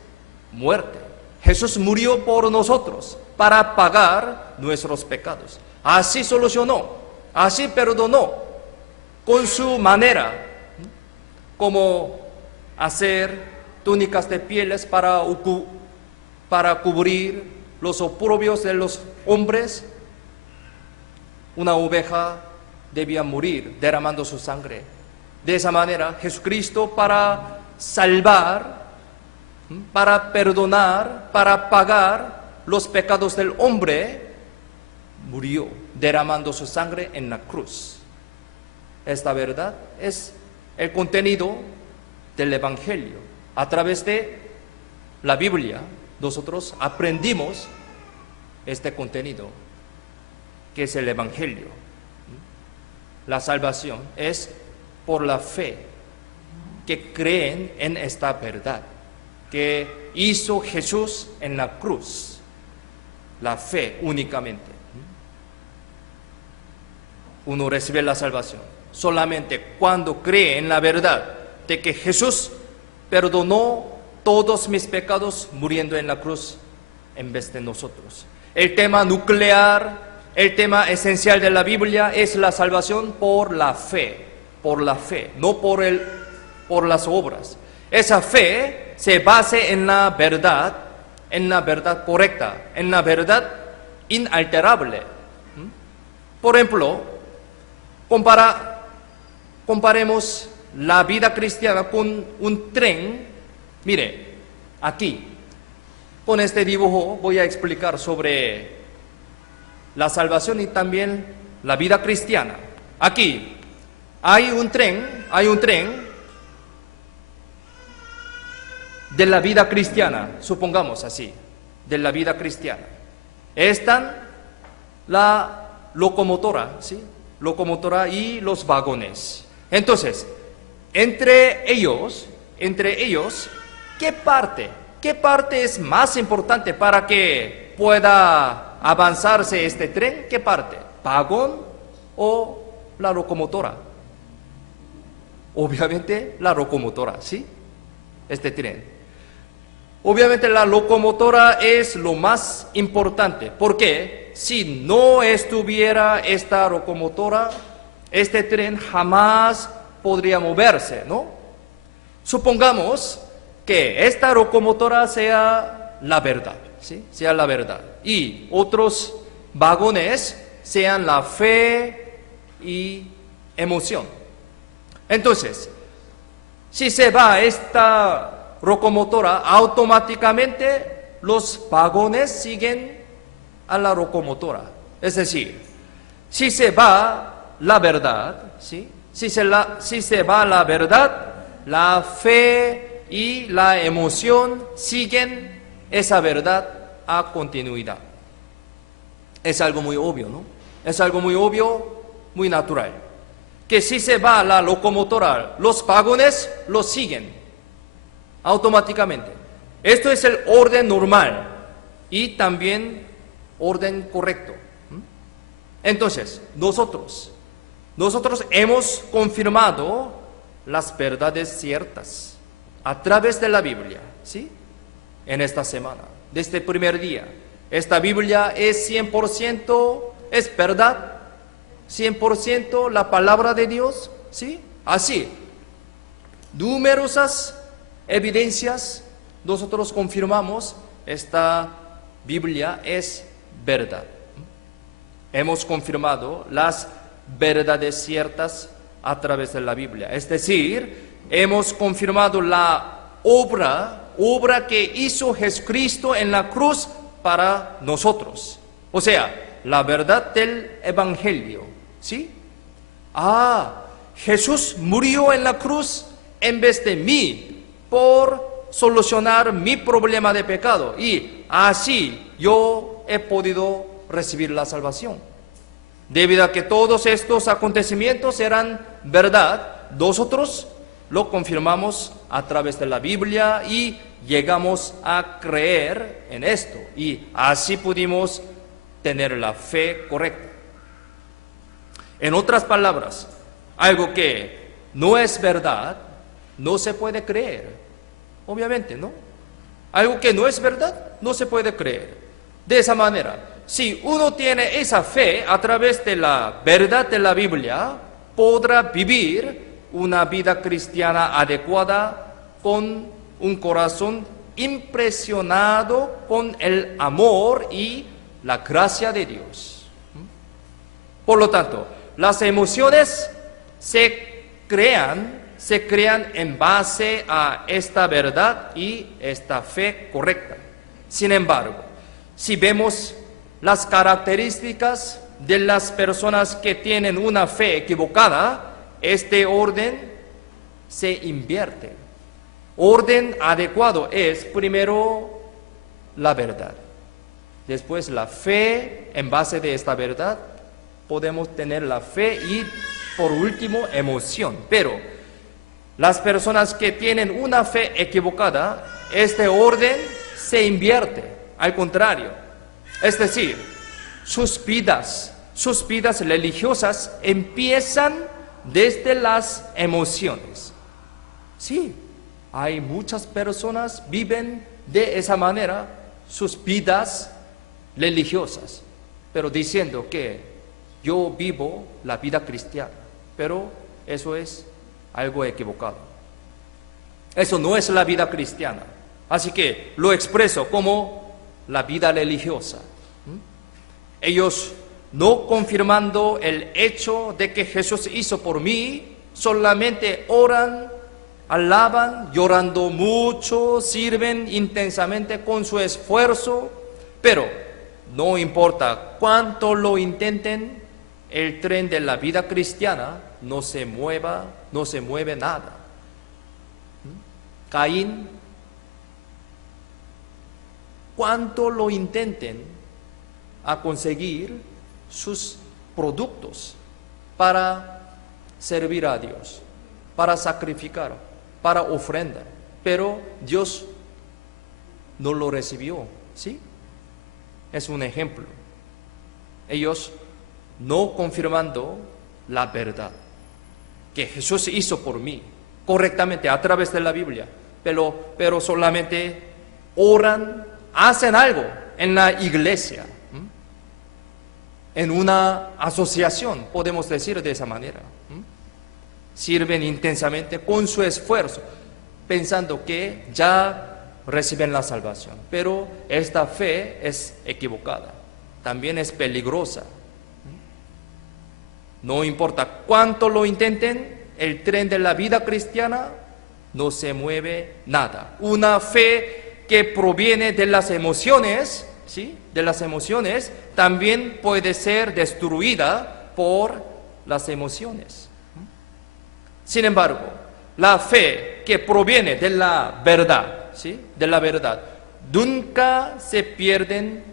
muerte. Jesús murió por nosotros para pagar nuestros pecados. Así solucionó, así perdonó, con su manera, como hacer túnicas de pieles para cubrir los oprobios de los hombres. Una oveja debía morir derramando su sangre. De esa manera, Jesucristo, para salvar, para perdonar, para pagar los pecados del hombre, murió derramando su sangre en la cruz. Esta verdad es el contenido del Evangelio. A través de la Biblia, nosotros aprendimos este contenido, que es el Evangelio. La salvación es por la fe, que creen en esta verdad que hizo Jesús en la cruz. La fe únicamente. Uno recibe la salvación solamente cuando cree en la verdad de que Jesús perdonó todos mis pecados muriendo en la cruz en vez de nosotros. El tema nuclear, el tema esencial de la Biblia es la salvación por la fe, no por las obras. Esa fe se basa en la verdad correcta, en la verdad inalterable. Por ejemplo, comparemos la vida cristiana con un tren. Mire, aquí, con este dibujo voy a explicar sobre la salvación y también la vida cristiana. Aquí hay un tren de la vida cristiana, supongamos así, de la vida cristiana. Están la locomotora, ¿sí? Locomotora y los vagones. Entonces, entre ellos, ¿qué parte es más importante para que pueda avanzarse este tren? ¿Qué parte? ¿Vagón o la locomotora? Obviamente la locomotora, ¿sí? Este tren. Obviamente la locomotora es lo más importante, porque si no estuviera esta locomotora, este tren jamás podría moverse, ¿no? Supongamos que esta locomotora sea la verdad, ¿sí? Sea la verdad. Y otros vagones sean la fe y emoción. Entonces, si se va esta locomotora, automáticamente los vagones siguen a la locomotora. Es decir, si se va la verdad, ¿sí? Si se va la verdad, la fe y la emoción siguen esa verdad a continuidad. Es algo muy obvio, ¿no? Es algo muy obvio, muy natural. Que si se va la locomotora, los vagones los siguen automáticamente. Esto es el orden normal y también orden correcto. Entonces, nosotros hemos confirmado las verdades ciertas a través de la Biblia, ¿sí? En esta semana, desde el primer día. Esta Biblia es 100%, es verdad, 100% la palabra de Dios, ¿sí? Así, numerosas evidencias, nosotros confirmamos esta Biblia es verdad. Hemos confirmado las verdades ciertas a través de la Biblia. Es decir, hemos confirmado la obra que hizo Jesucristo en la cruz para nosotros. O sea, la verdad del Evangelio. ¿Sí? Jesús murió en la cruz en vez de mí por solucionar mi problema de pecado. Y así yo he podido recibir la salvación. Debido a que todos estos acontecimientos eran verdad, nosotros lo confirmamos a través de la Biblia y llegamos a creer en esto. Y así pudimos tener la fe correcta. En otras palabras, algo que no es verdad, no se puede creer. Obviamente, ¿no? Algo que no es verdad, no se puede creer. De esa manera, si uno tiene esa fe a través de la verdad de la Biblia, podrá vivir una vida cristiana adecuada con un corazón impresionado con el amor y la gracia de Dios. Por lo tanto, las emociones se crean en base a esta verdad y esta fe correcta. Sin embargo, si vemos las características de las personas que tienen una fe equivocada, este orden se invierte. Orden adecuado es primero la verdad, después la fe. En base de esta verdad podemos tener la fe y por último emoción. Pero las personas que tienen una fe equivocada, este orden se invierte, al contrario. Es decir, sus vidas religiosas empiezan desde las emociones. Sí, hay muchas personas que viven de esa manera sus vidas religiosas, pero diciendo que yo vivo la vida cristiana, pero eso es algo equivocado. Eso no es la vida cristiana. Así que lo expreso como la vida religiosa. Ellos no confirmando el hecho de que Jesús hizo por mí, solamente oran, alaban, llorando mucho, sirven intensamente con su esfuerzo, pero no importa cuánto lo intenten, el tren de la vida cristiana no se mueve nada. Caín, cuánto lo intenten a conseguir sus productos para servir a Dios, para sacrificar, para ofrendar, pero Dios no lo recibió, ¿sí? Es un ejemplo. Ellos no confirmando la verdad que Jesús hizo por mí correctamente a través de la Biblia, pero solamente oran, hacen algo en la iglesia, en una asociación, podemos decir de esa manera. Sirven intensamente con su esfuerzo, pensando que ya reciben la salvación. Pero esta fe es equivocada, también es peligrosa. No importa cuánto lo intenten, el tren de la vida cristiana no se mueve nada. Una fe que proviene de las emociones, ¿sí? De las emociones, también puede ser destruida por las emociones. Sin embargo, la fe que proviene de la verdad, ¿sí? De la verdad, nunca se pierden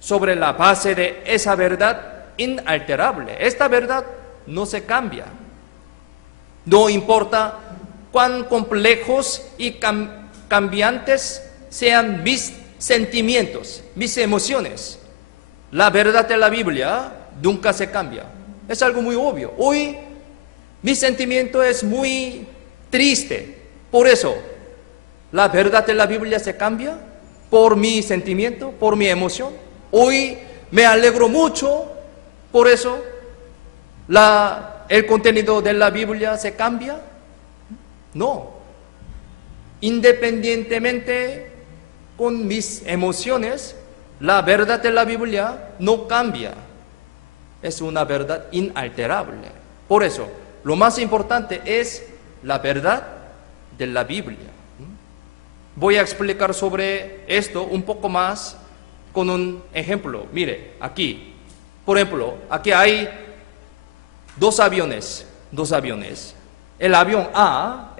sobre la base de esa verdad inalterable. Esta verdad no se cambia. No importa cuán complejos y cambiantes sean mis sentimientos, mis emociones, la verdad de la Biblia nunca se cambia. Es algo muy obvio. Hoy mi sentimiento es muy triste. Por eso, ¿la verdad de la Biblia se cambia por mi sentimiento, por mi emoción? Hoy me alegro mucho, por eso el contenido de la Biblia se cambia. No. Independientemente con mis emociones, la verdad de la Biblia no cambia. Es una verdad inalterable. Por eso, lo más importante es la verdad de la Biblia. Voy a explicar sobre esto un poco más con un ejemplo. Mire, aquí, por ejemplo, aquí hay dos aviones. El avión A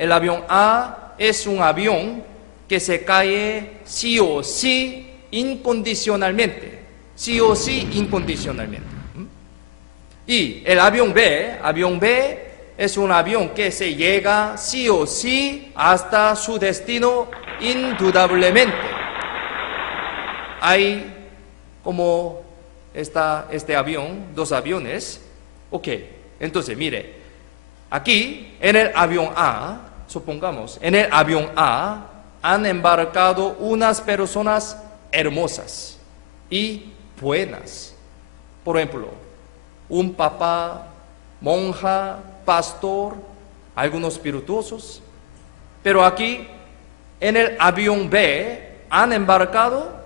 es un avión que se cae sí o sí incondicionalmente. Sí o sí incondicionalmente. Y el avión B es un avión que se llega sí o sí hasta su destino indudablemente. Hay como este avión, dos aviones. Ok, entonces mire, aquí en el avión A, supongamos, en el avión A han embarcado unas personas hermosas y buenas. Por ejemplo, un papá, monja, pastor, algunos espirituosos. Pero aquí, en el avión B, han embarcado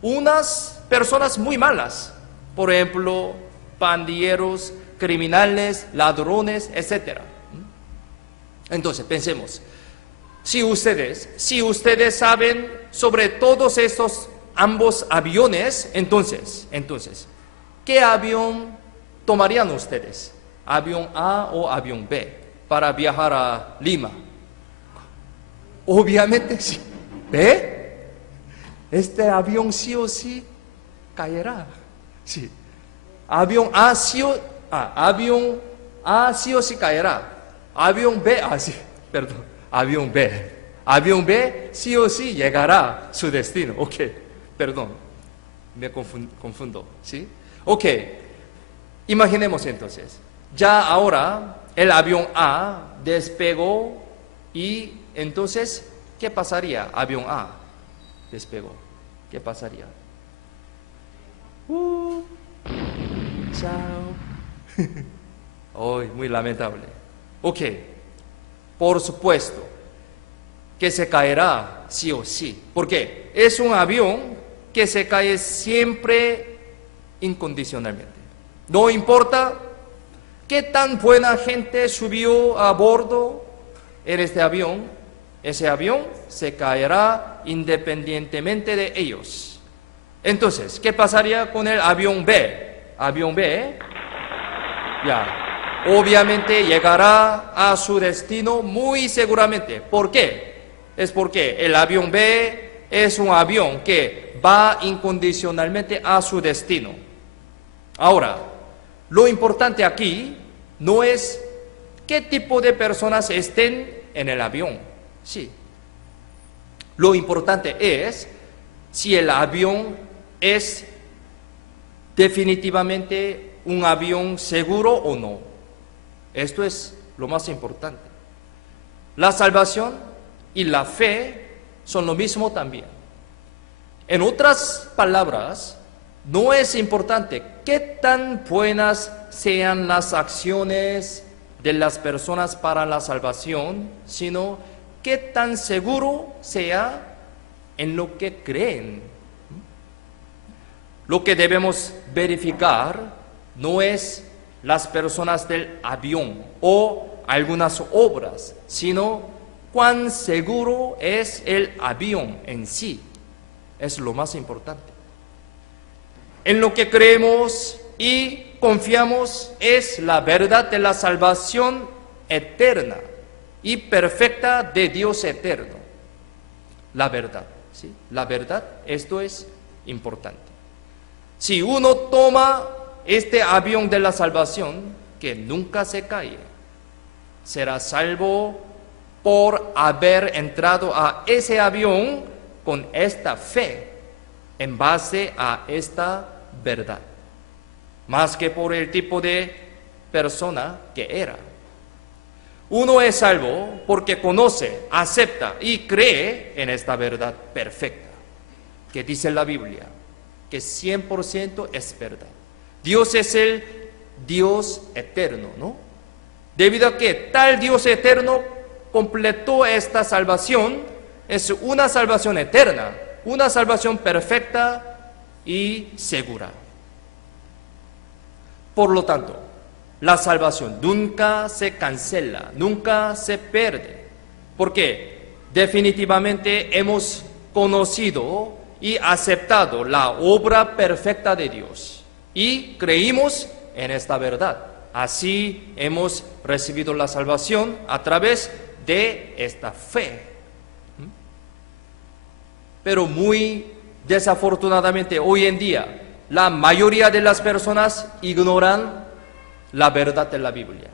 unas personas muy malas. Por ejemplo, pandilleros, criminales, ladrones, etc. Entonces, pensemos, si ustedes saben sobre todos estos ambos aviones, entonces, ¿qué avión tomarían ustedes? ¿Avión A o avión B para viajar a Lima? Obviamente sí. ¿B? Este avión sí o sí caerá. Sí. Avión A sí o sí caerá. Avión B, avión B. Avión B sí o sí llegará a su destino. Ok, perdón, me confundo. ¿Sí? Ok, imaginemos entonces. Ya ahora el avión A despegó y entonces, ¿qué pasaría? Avión A despegó. ¿Qué pasaría? Chao. Muy lamentable. Ok, por supuesto que se caerá sí o sí. ¿Por qué? Es un avión que se cae siempre incondicionalmente. No importa qué tan buena gente subió a bordo en este avión, ese avión se caerá independientemente de ellos. Entonces, ¿qué pasaría con el avión B? Avión B, obviamente llegará a su destino muy seguramente. ¿Por qué? Es porque el avión B es un avión que va incondicionalmente a su destino. Ahora, lo importante aquí no es qué tipo de personas estén en el avión. Sí. Lo importante es si el avión es definitivamente un avión seguro o no. Esto es lo más importante. La salvación y la fe son lo mismo también. En otras palabras, no es importante qué tan buenas sean las acciones de las personas para la salvación, sino qué tan seguro sea en lo que creen. Lo que debemos verificar no es las personas del avión o algunas obras, sino cuán seguro es el avión en sí. Es lo más importante. En lo que creemos y confiamos es la verdad de la salvación eterna y perfecta de Dios eterno. La verdad, ¿sí? La verdad, esto es importante. Si uno toma este avión de la salvación, que nunca se cae, será salvo por haber entrado a ese avión con esta fe, en base a esta verdad, más que por el tipo de persona que era. Uno es salvo porque conoce, acepta y cree en esta verdad perfecta, que dice la Biblia, que 100% es verdad. Dios es el Dios eterno, ¿no? Debido a que tal Dios eterno completó esta salvación, es una salvación eterna, una salvación perfecta y segura. Por lo tanto, la salvación nunca se cancela, nunca se pierde, porque definitivamente hemos conocido y aceptado la obra perfecta de Dios y creímos en esta verdad. Así hemos recibido la salvación a través de esta fe. Pero muy desafortunadamente hoy en día la mayoría de las personas ignoran la verdad de la Biblia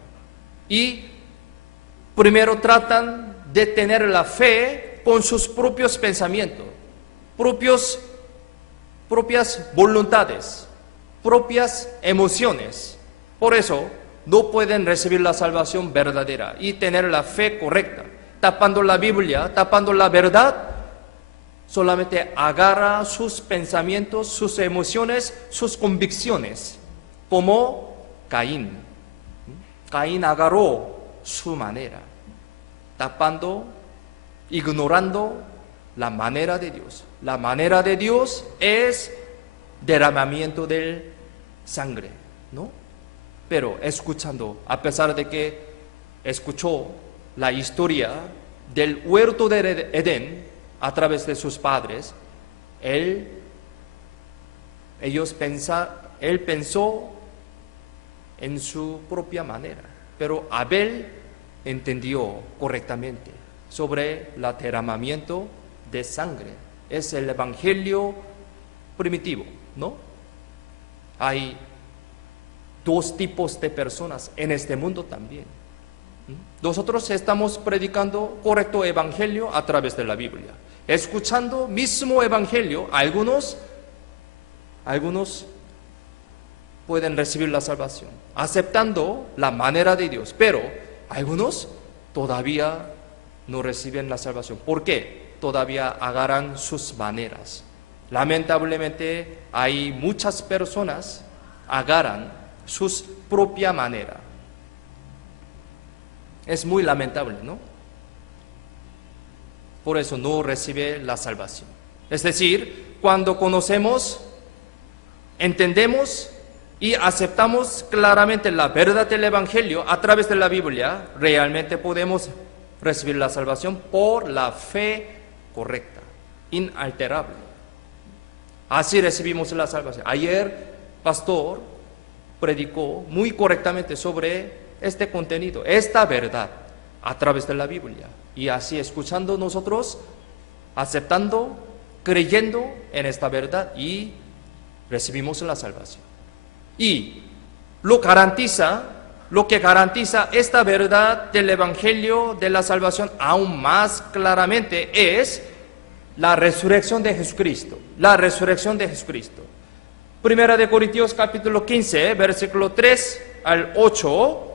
y primero tratan de tener la fe con sus propios pensamientos, propias voluntades, propias emociones. Por eso no pueden recibir la salvación verdadera y tener la fe correcta. Tapando la Biblia, tapando la verdad, solamente agarra sus pensamientos, sus emociones, sus convicciones, como Caín. Caín agarró su manera, tapando, ignorando la manera de Dios. La manera de Dios es derramamiento de sangre, ¿no? Pero escuchando, a pesar de que escuchó la historia del huerto de Edén a través de sus padres, él pensó en su propia manera. Pero Abel entendió correctamente sobre el derramamiento de sangre. Es el evangelio primitivo, ¿no? Hay dos tipos de personas en este mundo también. Nosotros estamos predicando correcto evangelio a través de la Biblia, escuchando mismo evangelio. Algunos pueden recibir la salvación, aceptando la manera de Dios, pero algunos todavía no reciben la salvación. ¿Por qué? Todavía agarran sus maneras. Lamentablemente hay muchas personas agarran su propia manera. Es muy lamentable, ¿no? Por eso no recibe la salvación. Es decir, cuando conocemos, entendemos y aceptamos claramente la verdad del evangelio a través de la Biblia, realmente podemos recibir la salvación por la fe correcta, inalterable. Así recibimos la salvación. Ayer, pastor predicó muy correctamente sobre este contenido, esta verdad, a través de la Biblia. Y así escuchando nosotros, aceptando, creyendo en esta verdad y recibimos la salvación. Y lo que garantiza esta verdad del Evangelio de la salvación aún más claramente es la resurrección de Jesucristo. La resurrección de Jesucristo. Primera de Corintios capítulo 15, versículo 3 al 8.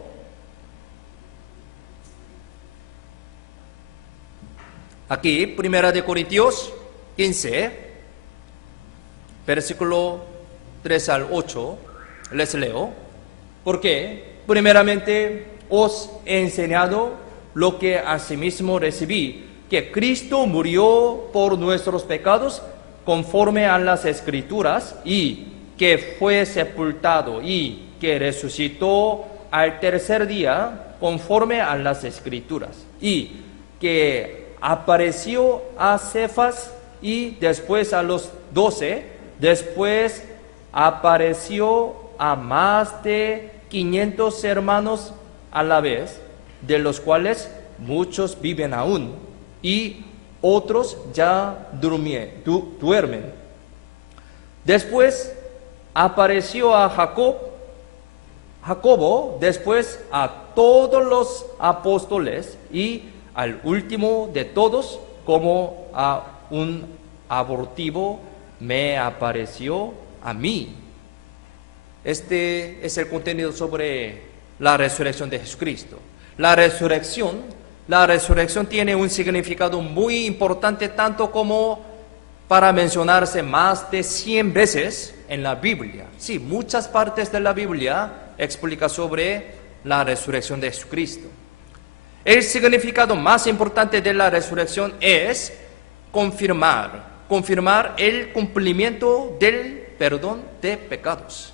Aquí, Primera de Corintios 15, versículo 3 al 8, les leo. Porque primeramente os he enseñado lo que asimismo recibí, que Cristo murió por nuestros pecados conforme a las Escrituras, y que fue sepultado y que resucitó al tercer día conforme a las Escrituras, y que apareció a Cefas y después a los 12, después apareció a más de 500 hermanos a la vez, de los cuales muchos viven aún y otros ya duermen. Después apareció a Jacobo, después a todos los apóstoles y al último de todos, como a un abortivo, me apareció a mí. Este es el contenido sobre la resurrección de Jesucristo. La resurrección tiene un significado muy importante, tanto como para mencionarse más de 100 veces en la Biblia. Sí, muchas partes de la Biblia explica sobre la resurrección de Jesucristo. El significado más importante de la resurrección es confirmar el cumplimiento del perdón de pecados.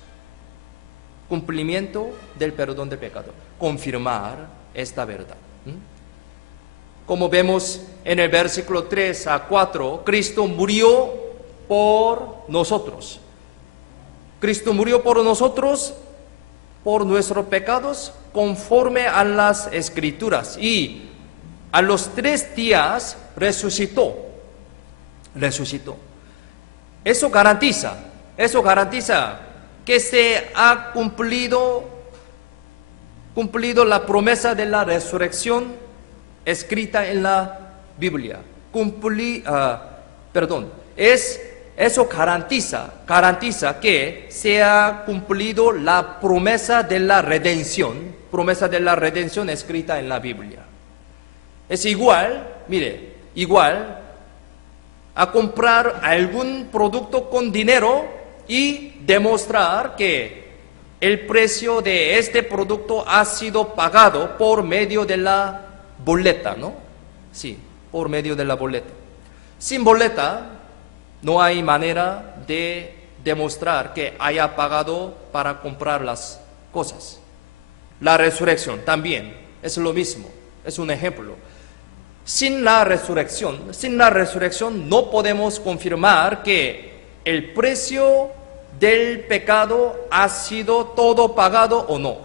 Cumplimiento del perdón de pecado. Confirmar esta verdad. Como vemos en el versículo 3 a 4, Cristo murió por nosotros. Cristo murió por nosotros, por nuestros pecados, conforme a las Escrituras. Y a los 3 días resucitó. Eso garantiza que se ha cumplido la promesa de la resurrección escrita en la Biblia. Eso garantiza que se ha cumplido la promesa de la redención escrita en la Biblia. Es igual a comprar algún producto con dinero y demostrar que el precio de este producto ha sido pagado por medio de la boleta, ¿no? Sí, por medio de la boleta. Sin boleta no hay manera de demostrar que haya pagado para comprar las cosas. La resurrección también es lo mismo, es un ejemplo. Sin la resurrección no podemos confirmar que el precio del pecado ha sido todo pagado o no.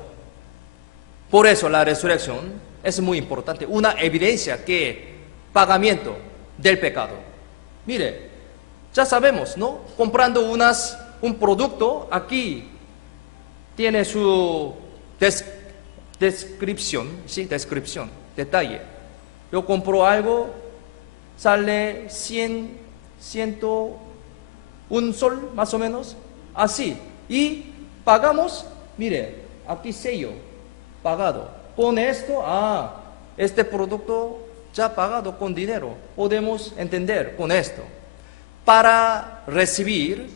Por eso la resurrección es muy importante, una evidencia que pagamiento del pecado. Mire, ya sabemos, ¿no? Comprando un producto, aquí tiene su descripción, detalle. Yo compro algo, sale 101 sol, más o menos, así. Y pagamos, mire, aquí sello, pagado. Con esto, este producto ya pagado con dinero. Podemos entender con esto. Para recibir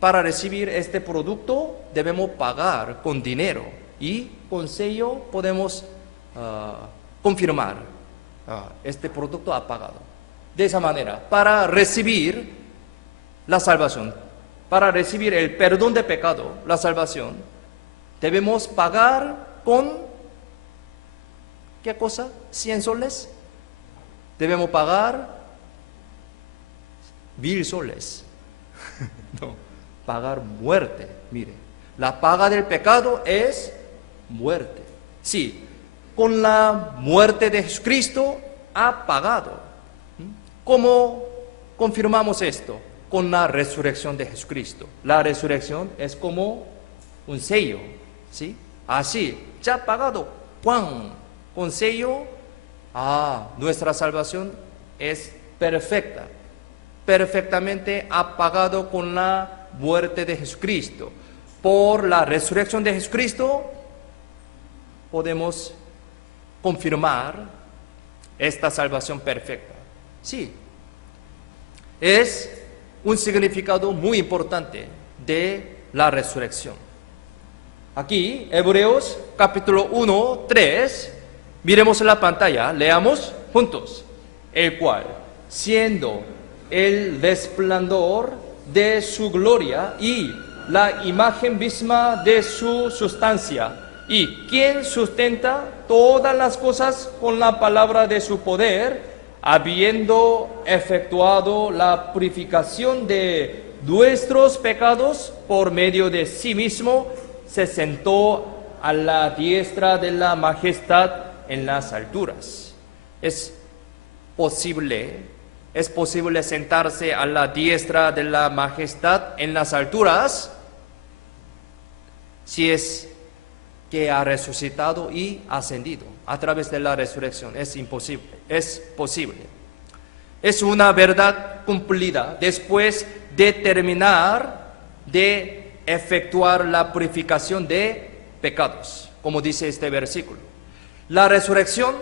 este producto debemos pagar con dinero y con sello podemos confirmar este producto ha pagado. De esa manera, para recibir la salvación, para recibir el perdón de pecado, la salvación, debemos pagar con ¿qué cosa? 100 soles. Debemos pagar 1000 soles. No, pagar muerte. Mire, la paga del pecado es muerte. Sí, con la muerte de Jesucristo ha pagado. ¿Cómo confirmamos esto? Con la resurrección de Jesucristo. La resurrección es como un sello, ¿sí? Así, ya pagado. ¡Cuán! Con sello, nuestra salvación es perfecta. Perfectamente ha pagado con la muerte de Jesucristo. Por la resurrección de Jesucristo podemos confirmar esta salvación perfecta. Sí, es un significado muy importante de la resurrección. Aquí, Hebreos capítulo 1, 3, miremos en la pantalla, leamos juntos. El cual, siendo el resplandor de su gloria y la imagen misma de su sustancia, y quien sustenta todas las cosas con la palabra de su poder, habiendo efectuado la purificación de nuestros pecados por medio de sí mismo, se sentó a la diestra de la majestad en las alturas. Es posible sentarse a la diestra de la majestad en las alturas si es que ha resucitado y ascendido a través de la resurrección. Es posible. Es una verdad cumplida después de terminar de efectuar la purificación de pecados, como dice este versículo. La resurrección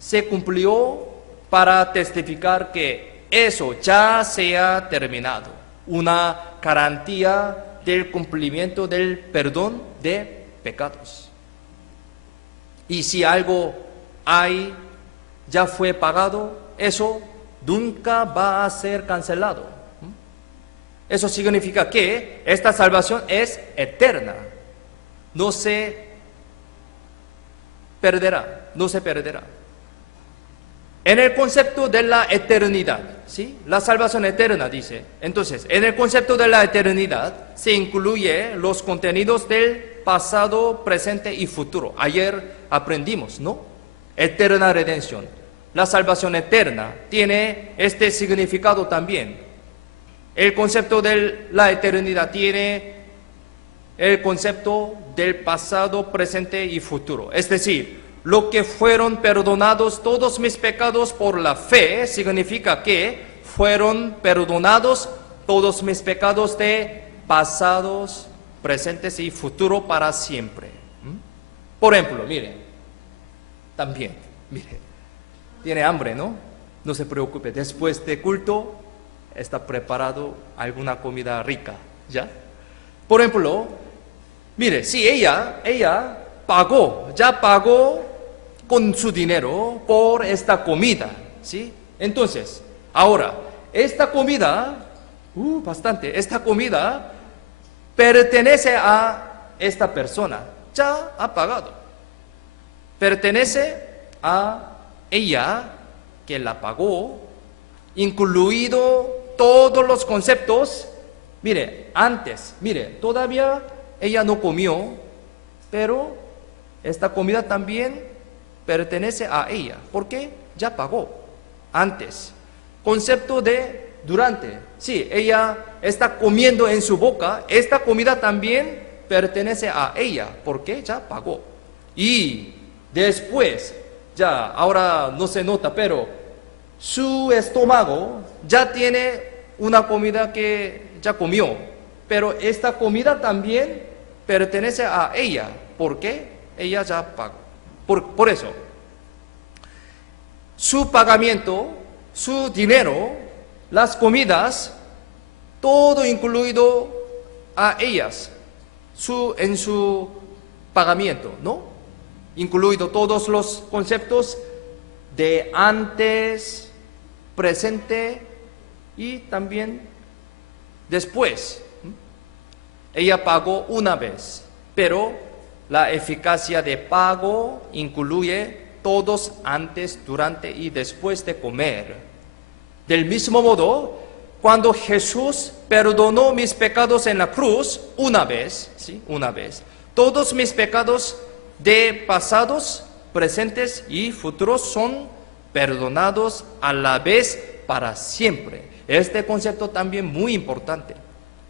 se cumplió para testificar que eso ya se ha terminado, una garantía del cumplimiento del perdón de pecados. Y si algo ya fue pagado, eso nunca va a ser cancelado. Eso significa que esta salvación es eterna, no se perderá. En el concepto de la eternidad, ¿sí? La salvación eterna, dice. Entonces, en el concepto de la eternidad se incluye los contenidos del pasado, presente y futuro. Ayer aprendimos, ¿no? Eterna redención. La salvación eterna tiene este significado también. El concepto de la eternidad tiene el concepto del pasado, presente y futuro. Es decir, lo que fueron perdonados todos mis pecados por la fe, significa que fueron perdonados todos mis pecados de pasados, presentes y futuro para siempre. Por ejemplo, mire, también, mire, tiene hambre, ¿no? No se preocupe, después de culto está preparado alguna comida rica, ¿ya? Por ejemplo, mire, si ella ya pagó con su dinero por esta comida, ¿sí? Entonces, ahora, esta comida, esta comida pertenece a esta persona, ya ha pagado. Pertenece a ella que la pagó, incluido todos los conceptos. Mire, antes, todavía ella no comió, pero esta comida también pertenece a ella, porque ya pagó antes. Concepto de durante. Sí, ella está comiendo en su boca, esta comida también pertenece a ella, porque ya pagó. Y después, ya, ahora no se nota, pero su estómago ya tiene una comida que ya comió, pero esta comida también pertenece a ella, porque ella ya pagó. Por eso, su pagamiento, su dinero, las comidas, todo incluido a ellas, en su pagamiento, ¿no? Incluido todos los conceptos de antes, presente y también después. Ella pagó una vez, pero la eficacia de pago incluye todos antes, durante y después de comer. Del mismo modo, cuando Jesús perdonó mis pecados en la cruz, una vez, todos mis pecados de pasados, presentes y futuros son perdonados a la vez para siempre. Este concepto también muy importante.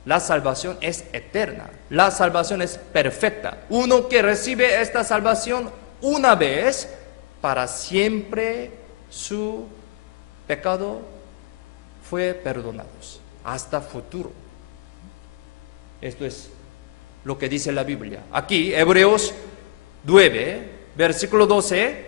La salvación es eterna, la salvación es perfecta. Uno que recibe esta salvación una vez, para siempre su pecado fue perdonado, hasta futuro. Esto es lo que dice la Biblia. Aquí, Hebreos 9, versículo 12.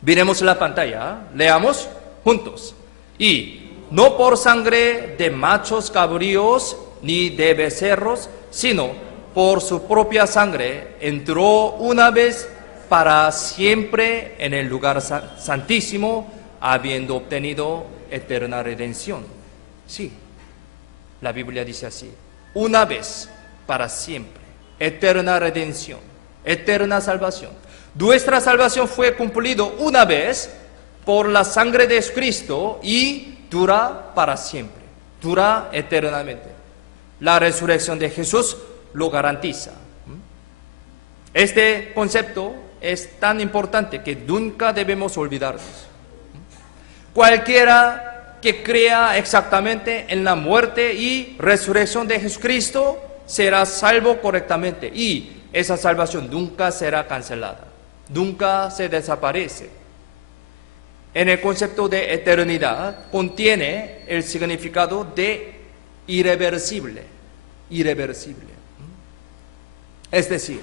Miremos la pantalla, leamos juntos. Y no por sangre de machos cabríos ni de becerros, sino por su propia sangre entró una vez para siempre en el lugar santísimo, habiendo obtenido eterna redención. Sí, la Biblia dice así: una vez para siempre, eterna redención, eterna salvación. Nuestra salvación fue cumplido una vez por la sangre de Cristo y dura para siempre, dura eternamente. La resurrección de Jesús lo garantiza. Este concepto es tan importante que nunca debemos olvidarnos. Cualquiera que crea exactamente en la muerte y resurrección de Jesucristo será salvo correctamente, y esa salvación nunca será cancelada, nunca se desaparece. En el concepto de eternidad contiene el significado de irreversible, irreversible. Es decir,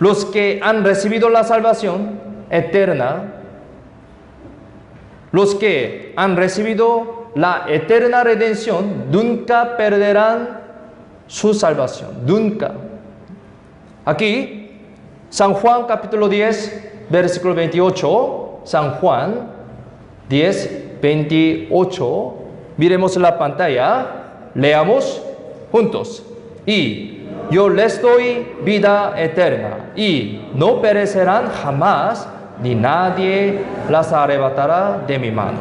los que han recibido la salvación eterna, los que han recibido la eterna redención, nunca perderán su salvación, nunca. Aquí, San Juan capítulo 10, versículo 28, San Juan 10, 28, miremos la pantalla, leamos juntos. Y yo les doy vida eterna, y no perecerán jamás, ni nadie las arrebatará de mi mano.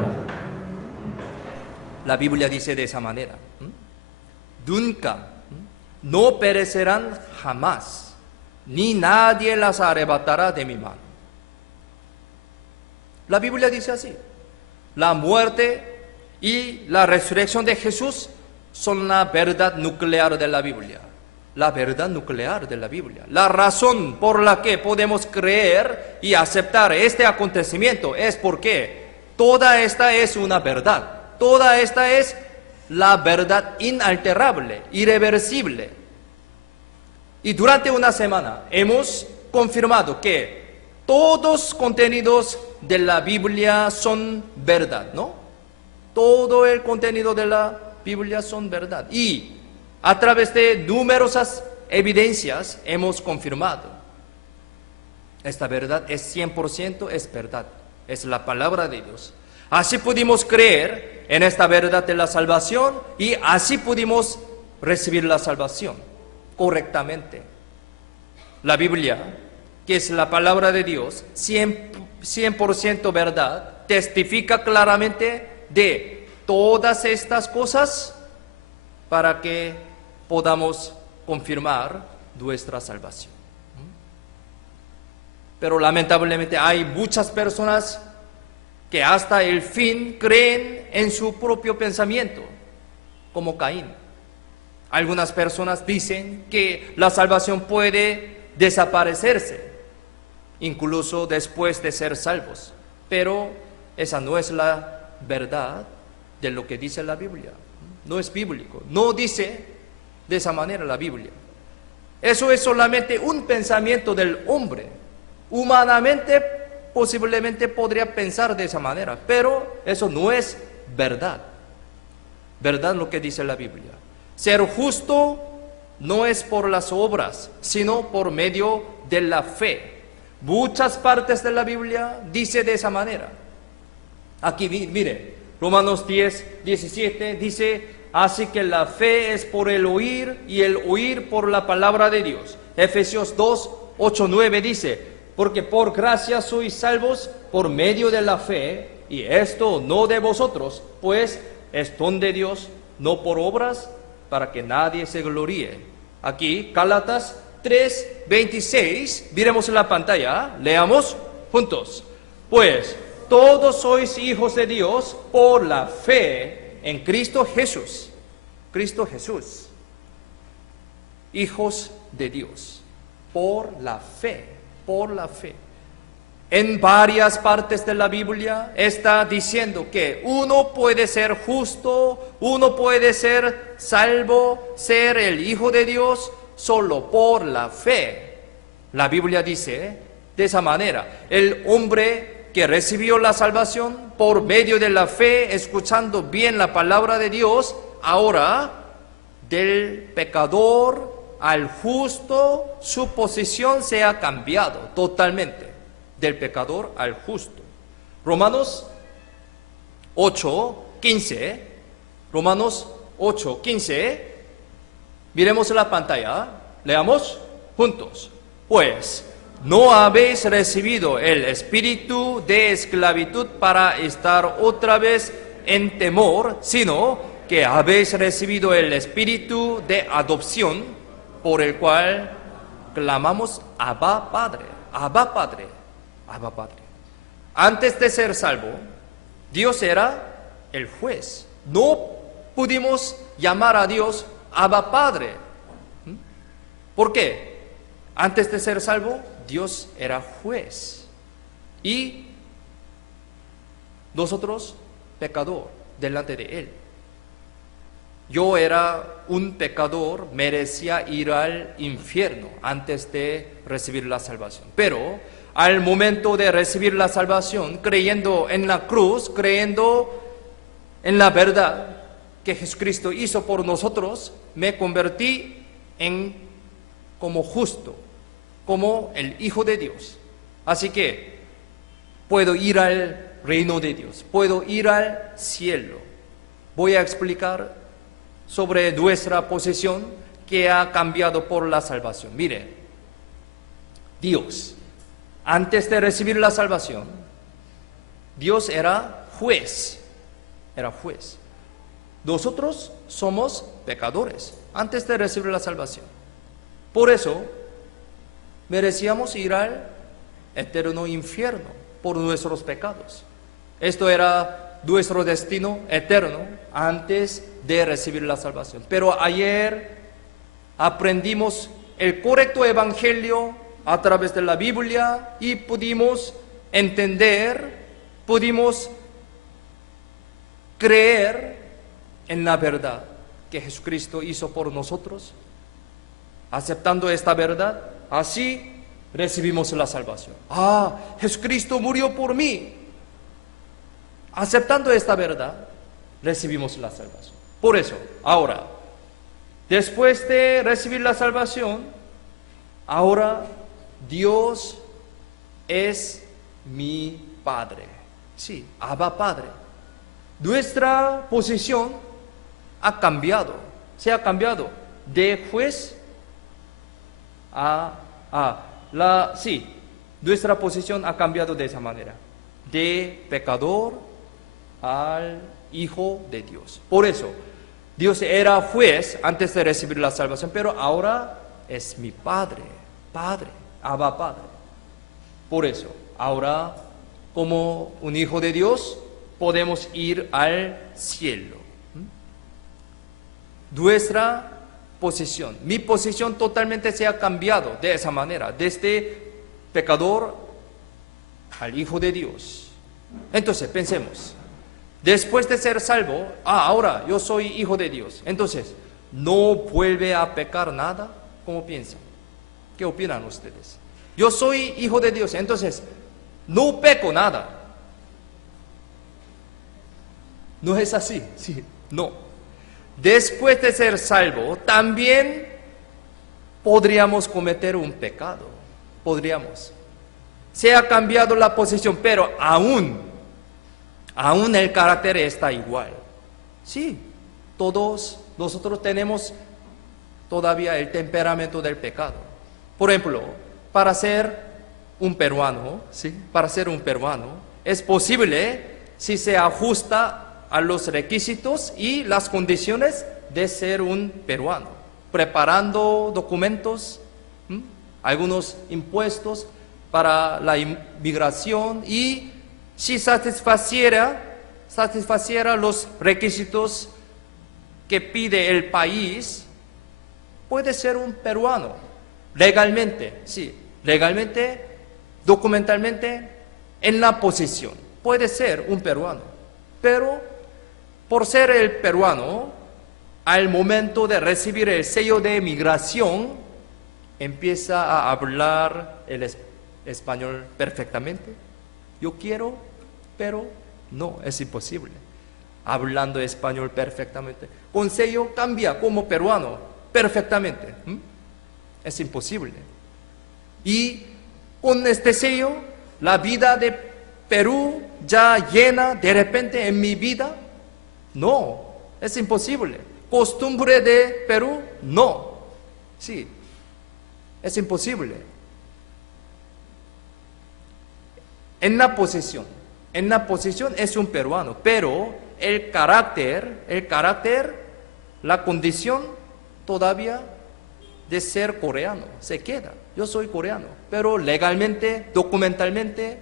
La Biblia dice de esa manera. Nunca, no perecerán jamás, ni nadie las arrebatará de mi mano. La Biblia dice así. La muerte y la resurrección de Jesús son la verdad nuclear de la Biblia. La verdad nuclear de la Biblia. La razón por la que podemos creer y aceptar este acontecimiento es porque toda esta es una verdad. Toda esta es la verdad inalterable, irreversible. Y durante una semana hemos confirmado que todos los contenidos de la Biblia son verdad, ¿no? Todo el contenido de la Biblia son verdad. Y a través de numerosas evidencias hemos confirmado. Esta verdad es 100%, es verdad. Es la palabra de Dios. Así pudimos creer en esta verdad de la salvación y así pudimos recibir la salvación correctamente. La Biblia, que es la palabra de Dios, 100% verdad, testifica claramente de todas estas cosas para que podamos confirmar nuestra salvación. Pero lamentablemente hay muchas personas que hasta el fin creen en su propio pensamiento, como Caín. Algunas personas dicen que la salvación puede desaparecerse, incluso después de ser salvos. Pero esa no es la verdad de lo que dice la Biblia. No es bíblico. No dice de esa manera la Biblia. Eso es solamente un pensamiento del hombre. Humanamente, posiblemente podría pensar de esa manera, pero eso no es verdad. Verdad lo que dice la Biblia. Ser justo no es por las obras, sino por medio de la fe. Muchas partes de la Biblia dice de esa manera. Aquí mire, Romanos 10, 17 dice: así que la fe es por el oír y el oír por la palabra de Dios. Efesios 2, 8, 9 dice: porque por gracia sois salvos por medio de la fe, y esto no de vosotros, pues es don de Dios, no por obras, para que nadie se gloríe. Aquí, Gálatas 3, 26, miremos en la pantalla, leamos juntos. Pues todos sois hijos de Dios por la fe en Cristo Jesús. Cristo Jesús. Hijos de Dios por la fe, por la fe. En varias partes de la Biblia está diciendo que uno puede ser justo, uno puede ser salvo, ser el hijo de Dios solo por la fe. La Biblia dice de esa manera: el hombre que recibió la salvación por medio de la fe, escuchando bien la palabra de Dios, ahora del pecador al justo, su posición se ha cambiado totalmente, del pecador al justo. Romanos 8, 15, Romanos 8, 15, miremos la pantalla, leamos juntos. Pues no habéis recibido el espíritu de esclavitud para estar otra vez en temor, sino que habéis recibido el espíritu de adopción, por el cual clamamos: Abba Padre, Abba Padre, Abba Padre. Antes de ser salvo, Dios era el juez. No pudimos llamar a Dios Abba Padre. ¿Por qué? Antes de ser salvo, Dios era juez. Y nosotros, pecador, delante de Él. Yo era un pecador, merecía ir al infierno antes de recibir la salvación. Pero al momento de recibir la salvación, creyendo en la cruz, creyendo en la verdad que Jesucristo hizo por nosotros, me convertí como justo, como el Hijo de Dios. Así que puedo ir al reino de Dios, puedo ir al cielo. Voy a explicar sobre nuestra posición que ha cambiado por la salvación. Mire, Dios Antes de recibir la salvación, Dios era juez. Era juez. Nosotros somos pecadores antes de recibir la salvación. Por eso, merecíamos ir al eterno infierno por nuestros pecados. Esto era nuestro destino eterno antes de recibir la salvación. Pero ayer aprendimos el correcto evangelio a través de la Biblia y pudimos entender, pudimos creer en la verdad que Jesucristo hizo por nosotros. Aceptando esta verdad, así recibimos la salvación. Jesucristo murió por mí. Aceptando esta verdad, recibimos la salvación. Por eso, ahora, después de recibir la salvación, ahora Dios es mi Padre. Sí, Abba Padre. Nuestra posición ha cambiado. Se ha cambiado de juez nuestra posición ha cambiado de esa manera. De pecador al Hijo de Dios. Por eso, Dios era juez antes de recibir la salvación, pero ahora es mi Padre, Abba Padre. Por eso, ahora, como un hijo de Dios, podemos ir al cielo. Nuestra posición, mi posición totalmente se ha cambiado de esa manera, desde pecador al Hijo de Dios. Entonces, pensemos, después de ser salvo, ahora yo soy hijo de Dios, entonces, ¿no vuelve a pecar nada? ¿Cómo piensan? ¿Qué opinan ustedes? Yo soy hijo de Dios, entonces, no peco nada. No es así, sí, no. Después de ser salvo, también podríamos cometer un pecado. Podríamos. Se ha cambiado la posición, pero aún el carácter está igual. Sí, todos nosotros tenemos todavía el temperamento del pecado. Por ejemplo, para ser un peruano, ¿sí? Para ser un peruano, es posible si se ajusta a los requisitos y las condiciones de ser un peruano, preparando documentos, algunos impuestos para la inmigración, y si satisfaciera los requisitos que pide el país, puede ser un peruano, legalmente, sí, legalmente, documentalmente, en la posición, puede ser un peruano, pero por ser el peruano, al momento de recibir el sello de migración, empieza a hablar el español perfectamente. Yo quiero, pero no, es imposible. Hablando español perfectamente. Con sello cambia como peruano, perfectamente. Es imposible. Y con este sello, la vida de Perú ya llena de repente en mi vida. No, es imposible. Costumbre de Perú, no. Sí, es imposible. En la posición es un peruano, pero el carácter, la condición todavía de ser coreano se queda. Yo soy coreano, pero legalmente, documentalmente,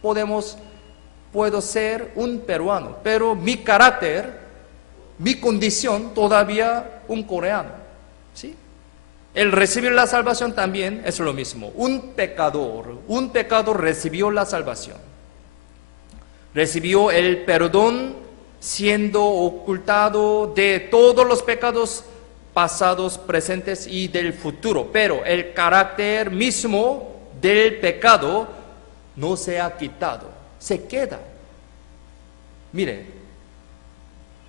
puedo ser un peruano, pero mi carácter, mi condición todavía un coreano, ¿sí? El recibir la salvación también es lo mismo. Un pecador recibió la salvación, recibió el perdón siendo ocultado de todos los pecados pasados, presentes y del futuro, pero el carácter mismo del pecado no se ha quitado, se queda. Mire,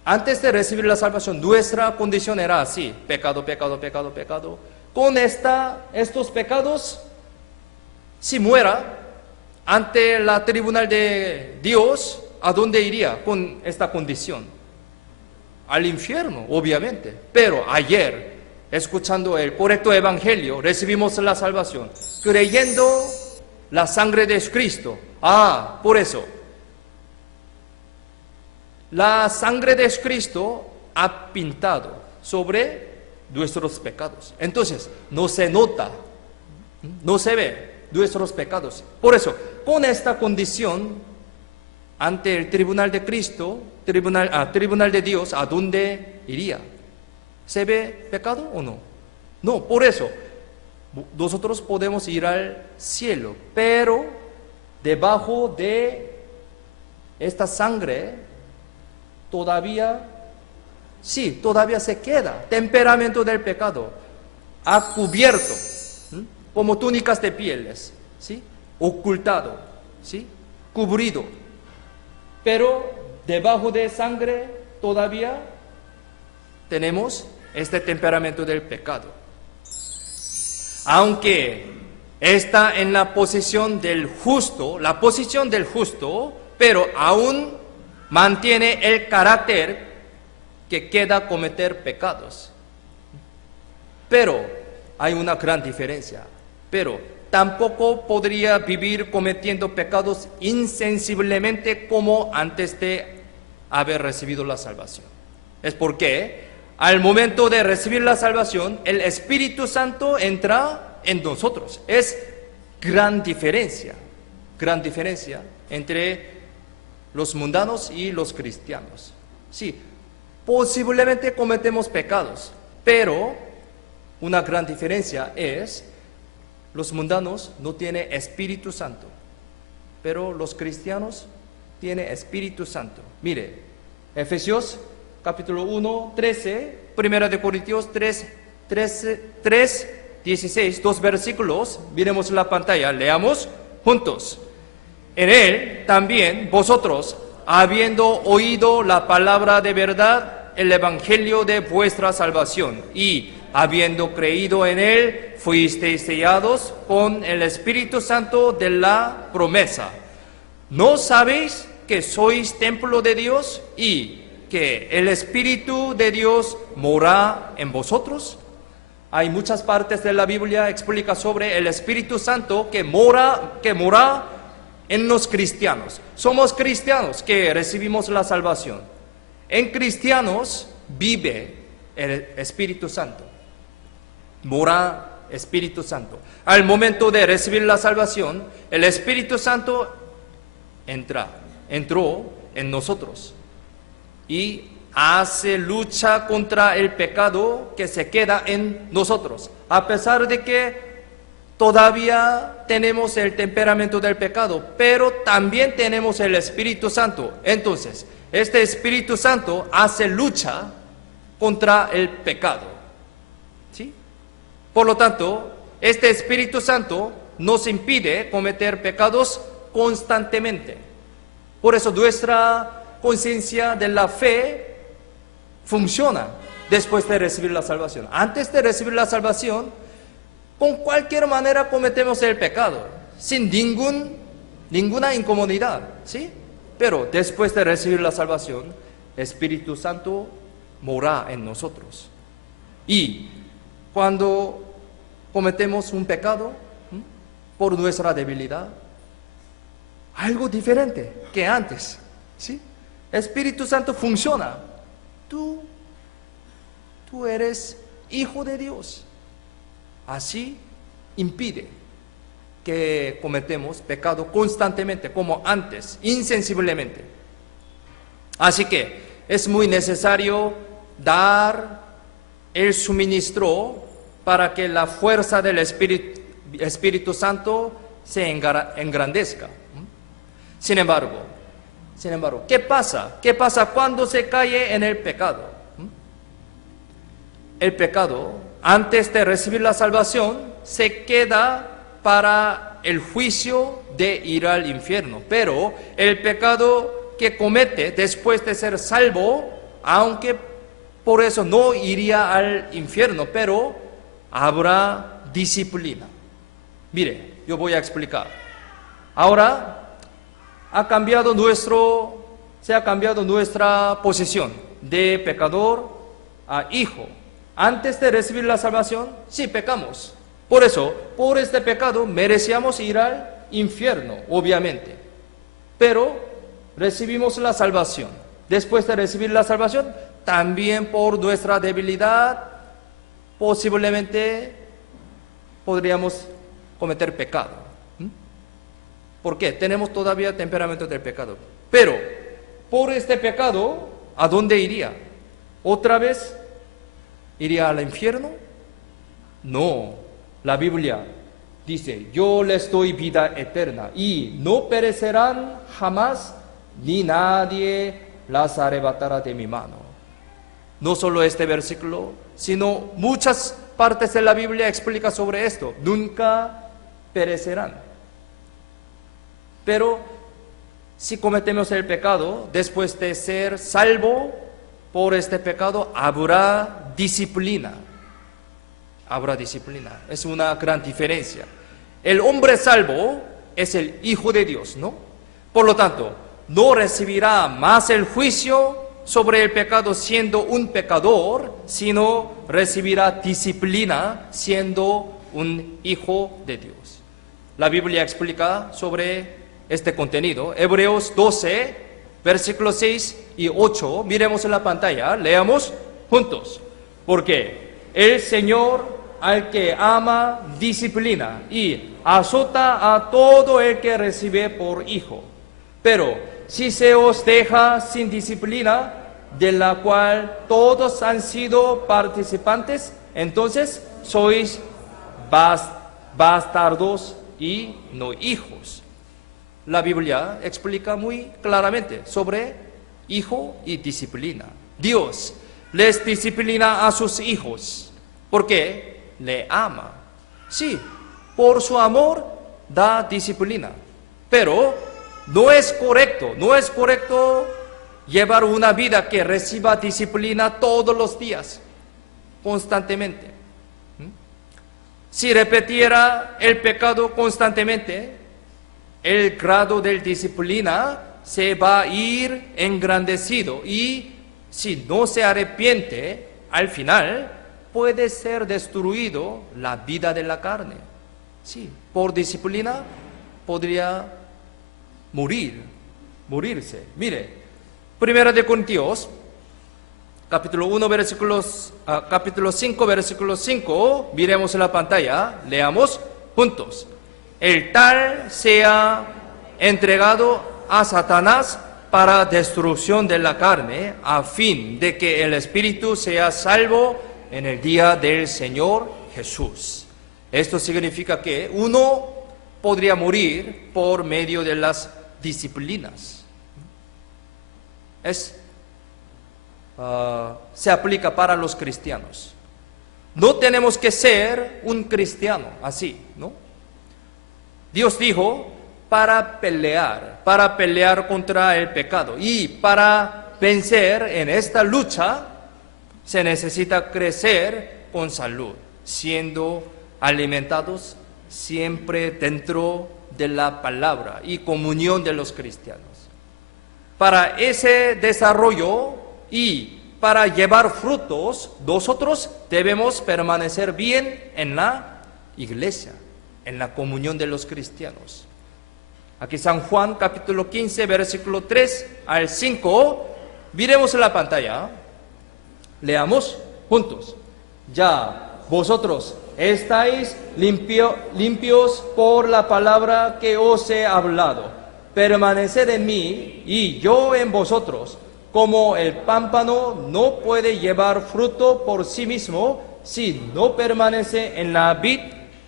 antes de recibir la salvación, nuestra condición era así: pecado. Con estos pecados, si muera ante la tribunal de Dios, ¿a dónde iría con esta condición? Al infierno, obviamente. Pero ayer, escuchando el correcto evangelio, recibimos la salvación, creyendo la sangre de Cristo. Por eso, la sangre de Cristo ha pintado sobre nuestros pecados. Entonces, no se nota, no se ve nuestros pecados. Por eso, con esta condición, ante el tribunal de Cristo, tribunal de Dios, ¿a dónde iría? ¿Se ve pecado o no? No, por eso, nosotros podemos ir al cielo, pero debajo de esta sangre todavía se queda temperamento del pecado, ha cubierto, como túnicas de pieles, ¿sí? Ocultado, ¿sí? Cubrido, pero debajo de sangre todavía tenemos este temperamento del pecado. Aunque está en la posición del justo, pero aún mantiene el carácter que queda cometer pecados. Pero hay una gran diferencia. Pero tampoco podría vivir cometiendo pecados insensiblemente como antes de haber recibido la salvación. Es porque al momento de recibir la salvación, el Espíritu Santo entra en nosotros. Es gran diferencia entre los mundanos y los cristianos. Sí, posiblemente cometemos pecados, pero una gran diferencia es, los mundanos no tienen Espíritu Santo, pero los cristianos tienen Espíritu Santo. Mire, Efesios capítulo 1, 13, 1 de Corintios 3, 16, 2 versículos, miremos la pantalla, leamos juntos. En él también vosotros, habiendo oído la palabra de verdad, el evangelio de vuestra salvación, y habiendo creído en él, fuisteis sellados con el Espíritu Santo de la promesa. ¿No sabéis que sois templo de Dios y que el Espíritu de Dios mora en vosotros? Hay muchas partes de la Biblia que explica sobre el Espíritu Santo que mora en los cristianos. Somos cristianos que recibimos la salvación. En cristianos vive el Espíritu Santo. Mora Espíritu Santo. Al momento de recibir la salvación, el Espíritu Santo entró en nosotros y hace lucha contra el pecado que se queda en nosotros. A pesar de que todavía tenemos el temperamento del pecado, pero también tenemos el Espíritu Santo. Entonces, este Espíritu Santo hace lucha contra el pecado. ¿Sí? Por lo tanto, este Espíritu Santo nos impide cometer pecados constantemente. Por eso nuestra conciencia de la fe funciona después de recibir la salvación. Antes de recibir la salvación, con cualquier manera cometemos el pecado, sin ninguna incomodidad, ¿sí? Pero después de recibir la salvación, Espíritu Santo mora en nosotros. Y cuando cometemos un pecado, por nuestra debilidad, algo diferente que antes, ¿sí? Espíritu Santo funciona. Tú eres hijo de Dios. Así impide que cometemos pecado constantemente, como antes, insensiblemente. Así que es muy necesario dar el suministro para que la fuerza del Espíritu Santo se engrandezca. Sin embargo, ¿qué pasa? ¿Qué pasa cuando se cae en el pecado? El pecado, antes de recibir la salvación, se queda para el juicio de ir al infierno. Pero el pecado que comete después de ser salvo, aunque por eso no iría al infierno, pero habrá disciplina. Mire, yo voy a explicar. Ahora se ha cambiado nuestra posición de pecador a hijo. Antes de recibir la salvación, sí pecamos. Por eso, por este pecado, merecíamos ir al infierno, obviamente. Pero recibimos la salvación. Después de recibir la salvación, también por nuestra debilidad, posiblemente podríamos cometer pecado. ¿Por qué? Tenemos todavía temperamento del pecado. Pero, por este pecado, ¿a dónde iría? ¿Otra vez iría al infierno? No. La Biblia dice, yo les doy vida eterna y no perecerán jamás, ni nadie las arrebatará de mi mano. No solo este versículo, sino muchas partes de la Biblia explica sobre esto. Nunca perecerán. Pero si cometemos el pecado, después de ser salvo por este pecado, habrá disciplina. Habrá disciplina. Es una gran diferencia. El hombre salvo es el Hijo de Dios, ¿no? Por lo tanto, no recibirá más el juicio sobre el pecado siendo un pecador, sino recibirá disciplina siendo un hijo de Dios. La Biblia explica sobre este contenido. Hebreos 12, versículos 6 y 8. Miremos en la pantalla, leamos juntos. Porque el Señor al que ama disciplina y azota a todo el que recibe por hijo. Pero si se os deja sin disciplina, de la cual todos han sido participantes, entonces sois bastardos y no hijos. La Biblia explica muy claramente sobre hijo y disciplina. Dios les disciplina a sus hijos porque le ama. Sí, por su amor da disciplina, pero no es correcto llevar una vida que reciba disciplina todos los días, constantemente. Si repetiera el pecado constantemente, el grado de disciplina se va a ir engrandecido y si no se arrepiente, al final puede ser destruido la vida de la carne. Sí, por disciplina podría morirse. Mire, Primera de Corintios, capítulo 5, versículo 5, miremos en la pantalla, leamos juntos. El tal sea entregado a Satanás para destrucción de la carne, a fin de que el espíritu sea salvo en el día del Señor Jesús. Esto significa que uno podría morir por medio de las disciplinas. Se aplica para los cristianos. No tenemos que ser un cristiano así, ¿no? Dios dijo para pelear contra el pecado y para vencer en esta lucha se necesita crecer con salud, siendo alimentados siempre dentro de la palabra y comunión de los cristianos. Para ese desarrollo y para llevar frutos, nosotros debemos permanecer bien en la iglesia, en la comunión de los cristianos. Aquí San Juan, capítulo 15, versículo 3 al 5. Miremos en la pantalla. Leamos juntos. Ya vosotros estáis limpios por la palabra que os he hablado. Permaneced en mí y yo en vosotros. Como el pámpano no puede llevar fruto por sí mismo si no permanece en la vid,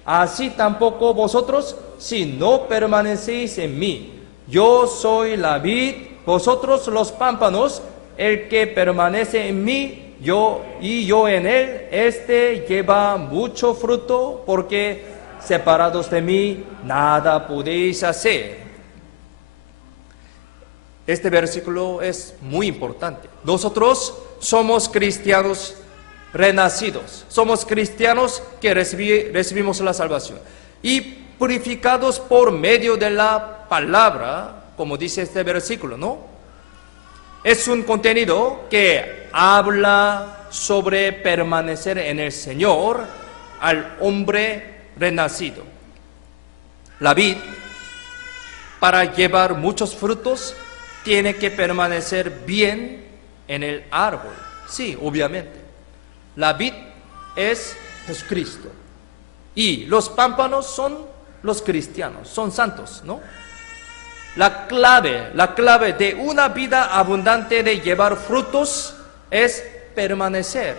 así tampoco vosotros si no permanecéis en mí. Yo soy la vid, vosotros los pámpanos. El que permanece en mí, yo en él, este lleva mucho fruto, porque separados de mí nada podéis hacer. Este versículo es muy importante. Nosotros somos cristianos renacidos, somos cristianos que recibimos la salvación y purificados por medio de la palabra, como dice este versículo, ¿no? Es un contenido que habla sobre permanecer en el Señor al hombre renacido. La vid para llevar muchos frutos, tiene que permanecer bien en el árbol. Sí, obviamente. La vid es Jesucristo. Y los pámpanos son los cristianos, son santos, ¿no? La clave de una vida abundante de llevar frutos es permanecer.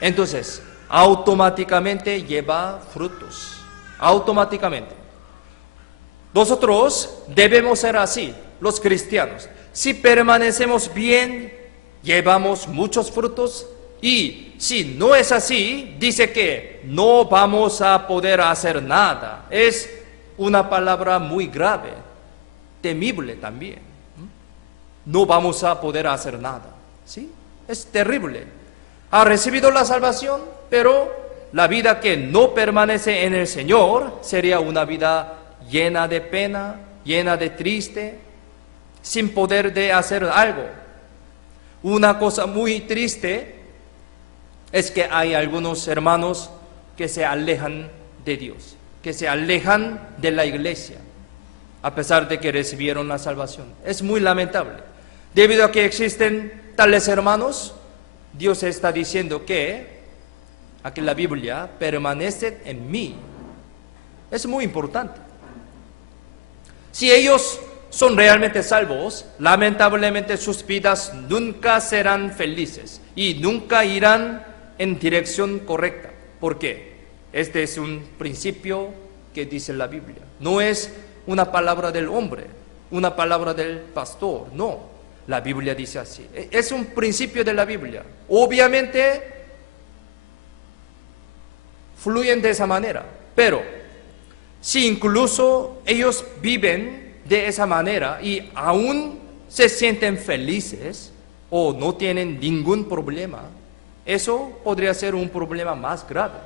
Entonces, automáticamente lleva frutos. Automáticamente. Nosotros debemos ser así, los cristianos. Si permanecemos bien, llevamos muchos frutos. Y si no es así, dice que no vamos a poder hacer nada. Es una palabra muy grave, temible también. No vamos a poder hacer nada. ¿Sí? Es terrible. Ha recibido la salvación, pero la vida que no permanece en el Señor sería una vida llena de pena, llena de triste, sin poder de hacer algo. Una cosa muy triste es que hay algunos hermanos que se alejan de Dios, que se alejan de la iglesia, a pesar de que recibieron la salvación. Es muy lamentable. Debido a que existen tales hermanos, Dios está diciendo que, aquí en la Biblia, permaneced en mí. Es muy importante. Si ellos son realmente salvos, lamentablemente sus vidas nunca serán felices y nunca irán en dirección correcta. ¿Por qué? Este es un principio que dice la Biblia. No es una palabra del hombre, una palabra del pastor, no. La Biblia dice así. Es un principio de la Biblia. Obviamente, fluyen de esa manera. Pero, si incluso ellos viven de esa manera y aún se sienten felices o no tienen ningún problema, eso podría ser un problema más grave.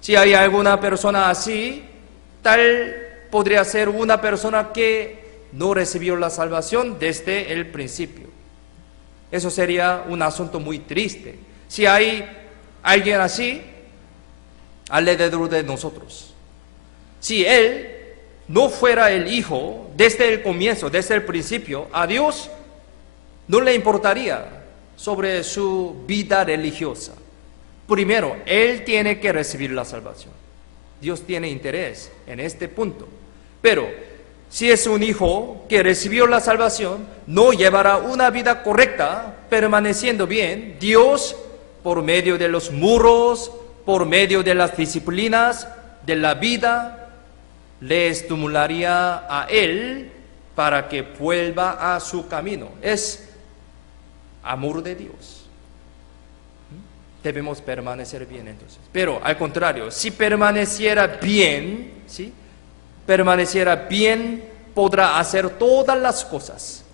Si hay alguna persona así, tal podría ser una persona que no recibió la salvación desde el principio. Eso sería un asunto muy triste. Si hay alguien así alrededor de nosotros, si él no fuera el hijo desde el comienzo, desde el principio, a Dios no le importaría sobre su vida religiosa. Primero, él tiene que recibir la salvación. Dios tiene interés en este punto. Pero si es un hijo que recibió la salvación, no llevará una vida correcta, permaneciendo bien. Dios, por medio de los muros, por medio de las disciplinas de la vida, le estimularía a él para que vuelva a su camino. Es amor de Dios. Debemos permanecer bien entonces. Pero al contrario, si permaneciera bien, ¿sí? Permaneciera bien, podrá hacer todas las cosas.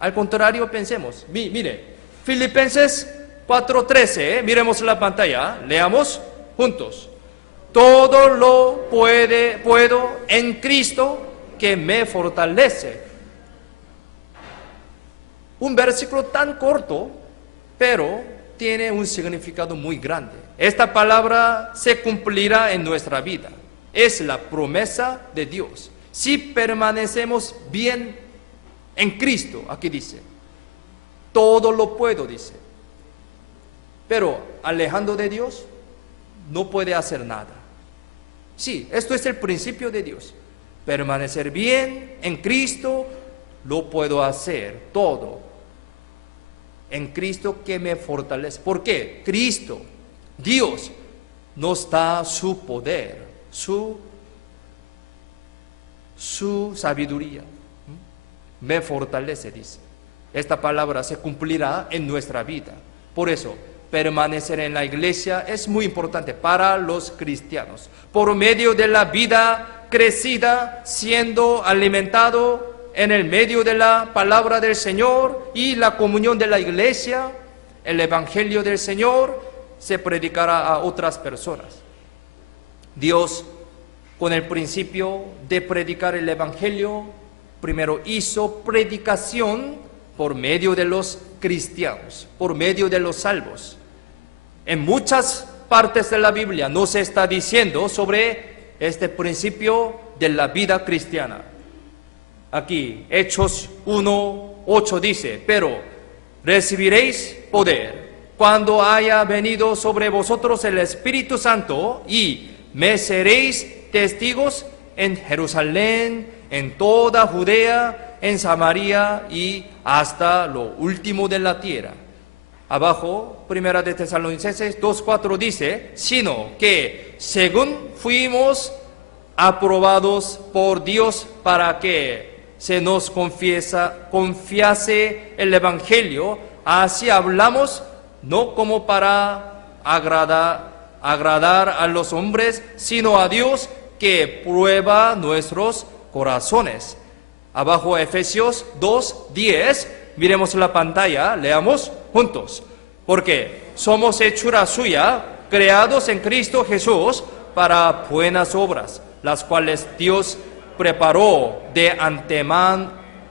Al contrario, pensemos. Mire, Filipenses 4:13, miremos la pantalla, leamos juntos. Todo lo puedo en Cristo que me fortalece. Un versículo tan corto, pero tiene un significado muy grande. Esta palabra se cumplirá en nuestra vida. Es la promesa de Dios. Si permanecemos bien en Cristo, aquí dice, todo lo puedo, dice. Pero alejando de Dios, no puede hacer nada. Sí, esto es el principio de Dios. Permanecer bien en Cristo, lo puedo hacer todo. En Cristo que me fortalece. ¿Por qué? Cristo, Dios, nos da su poder, su sabiduría. Me fortalece, dice. Esta palabra se cumplirá en nuestra vida. Por eso, permanecer en la iglesia es muy importante para los cristianos. Por medio de la vida crecida, siendo alimentado en el medio de la palabra del Señor y la comunión de la iglesia, el evangelio del Señor se predicará a otras personas. Dios, con el principio de predicar el evangelio, primero hizo predicación por medio de los cristianos, por medio de los salvos. En muchas partes de la Biblia no se está diciendo sobre este principio de la vida cristiana. Aquí, Hechos 1:8 dice, pero recibiréis poder cuando haya venido sobre vosotros el Espíritu Santo y me seréis testigos en Jerusalén, en toda Judea, en Samaria y hasta lo último de la tierra. Abajo, Primera de Tesalonicenses 2:4 dice, sino que según fuimos aprobados por Dios para que se nos confiase el Evangelio, así hablamos, no como para agradar a los hombres, sino a Dios que prueba nuestros corazones. Abajo Efesios 2:10, miremos la pantalla, leamos juntos. Porque somos hechura suya, creados en Cristo Jesús para buenas obras, las cuales Dios preparó de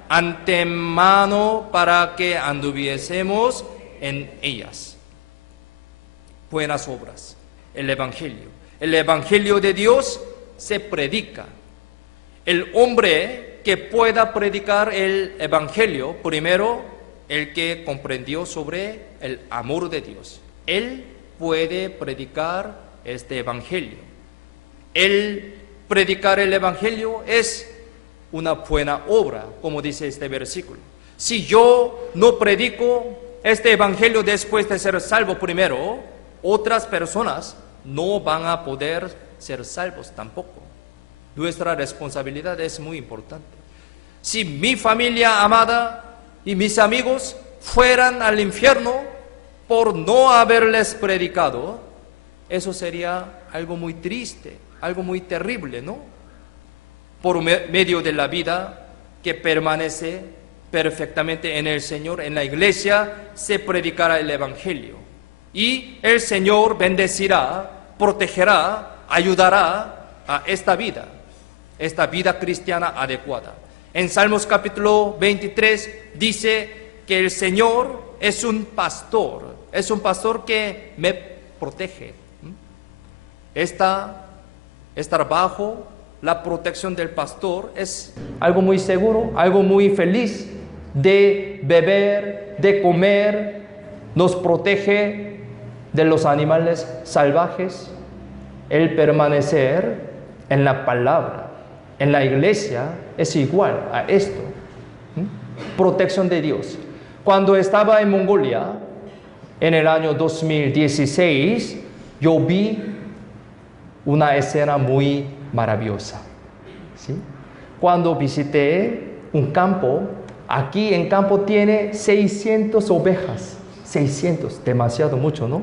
antemano para que anduviésemos en ellas. Buenas obras, el Evangelio. El Evangelio de Dios se predica. El hombre que pueda predicar el Evangelio, primero, el que comprendió sobre el amor de Dios. Él puede predicar este Evangelio. El predicar el Evangelio es una buena obra, como dice este versículo. Si yo no predico este Evangelio después de ser salvo primero, otras personas no van a poder ser salvos tampoco. Nuestra responsabilidad es muy importante. Si mi familia amada y mis amigos fueran al infierno por no haberles predicado, eso sería algo muy triste, algo muy terrible, ¿no? Por medio de la vida que permanece perfectamente en el Señor, en la iglesia, se predicará el Evangelio. Y el Señor bendecirá, protegerá, ayudará a esta vida cristiana adecuada. En Salmos capítulo 23 dice que el Señor es un pastor que me protege. Estar bajo la protección del pastor es algo muy seguro, algo muy feliz, de beber, de comer, nos protege de los animales salvajes. El permanecer en la palabra, en la iglesia, es igual a esto. Protección de Dios. Cuando estaba en Mongolia, en el año 2016, yo vi una escena muy maravillosa. ¿Sí? Cuando visité un campo, aquí en campo tiene 600 ovejas. 600, demasiado mucho, ¿no?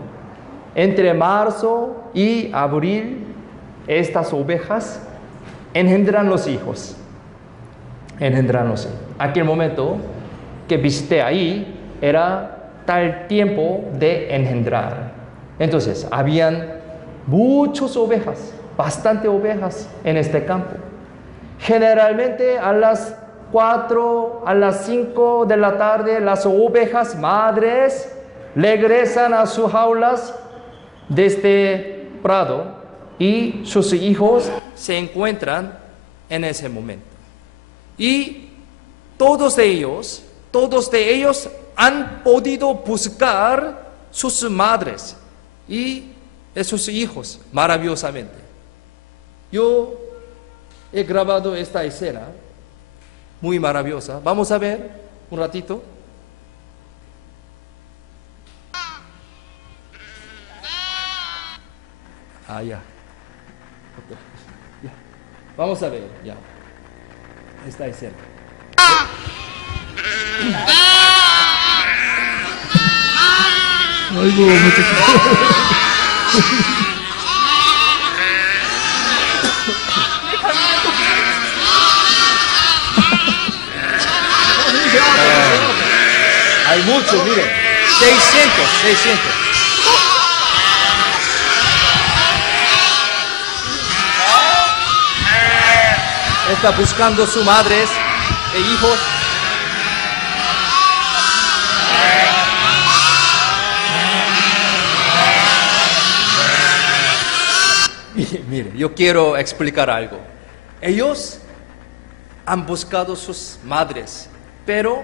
Entre marzo y abril, estas ovejas engendran los hijos. Aquel momento que visité ahí era tal tiempo de engendrar. Entonces, habían muchas ovejas, bastante ovejas en este campo. Generalmente a las 4, a las 5 de la tarde, las ovejas madres regresan a sus jaulas de este prado y sus hijos se encuentran en ese momento. Y todos de ellos han podido buscar sus madres y sus hijos maravillosamente. Yo he grabado esta escena muy maravillosa. Vamos a ver un ratito. Ya. Vamos a ver, ya. Esta escena. 아이고, 무척. Hay mucho, miren. 600. Está buscando sus madres e hijos. Mire, yo quiero explicar algo. ellos han buscado sus madres, pero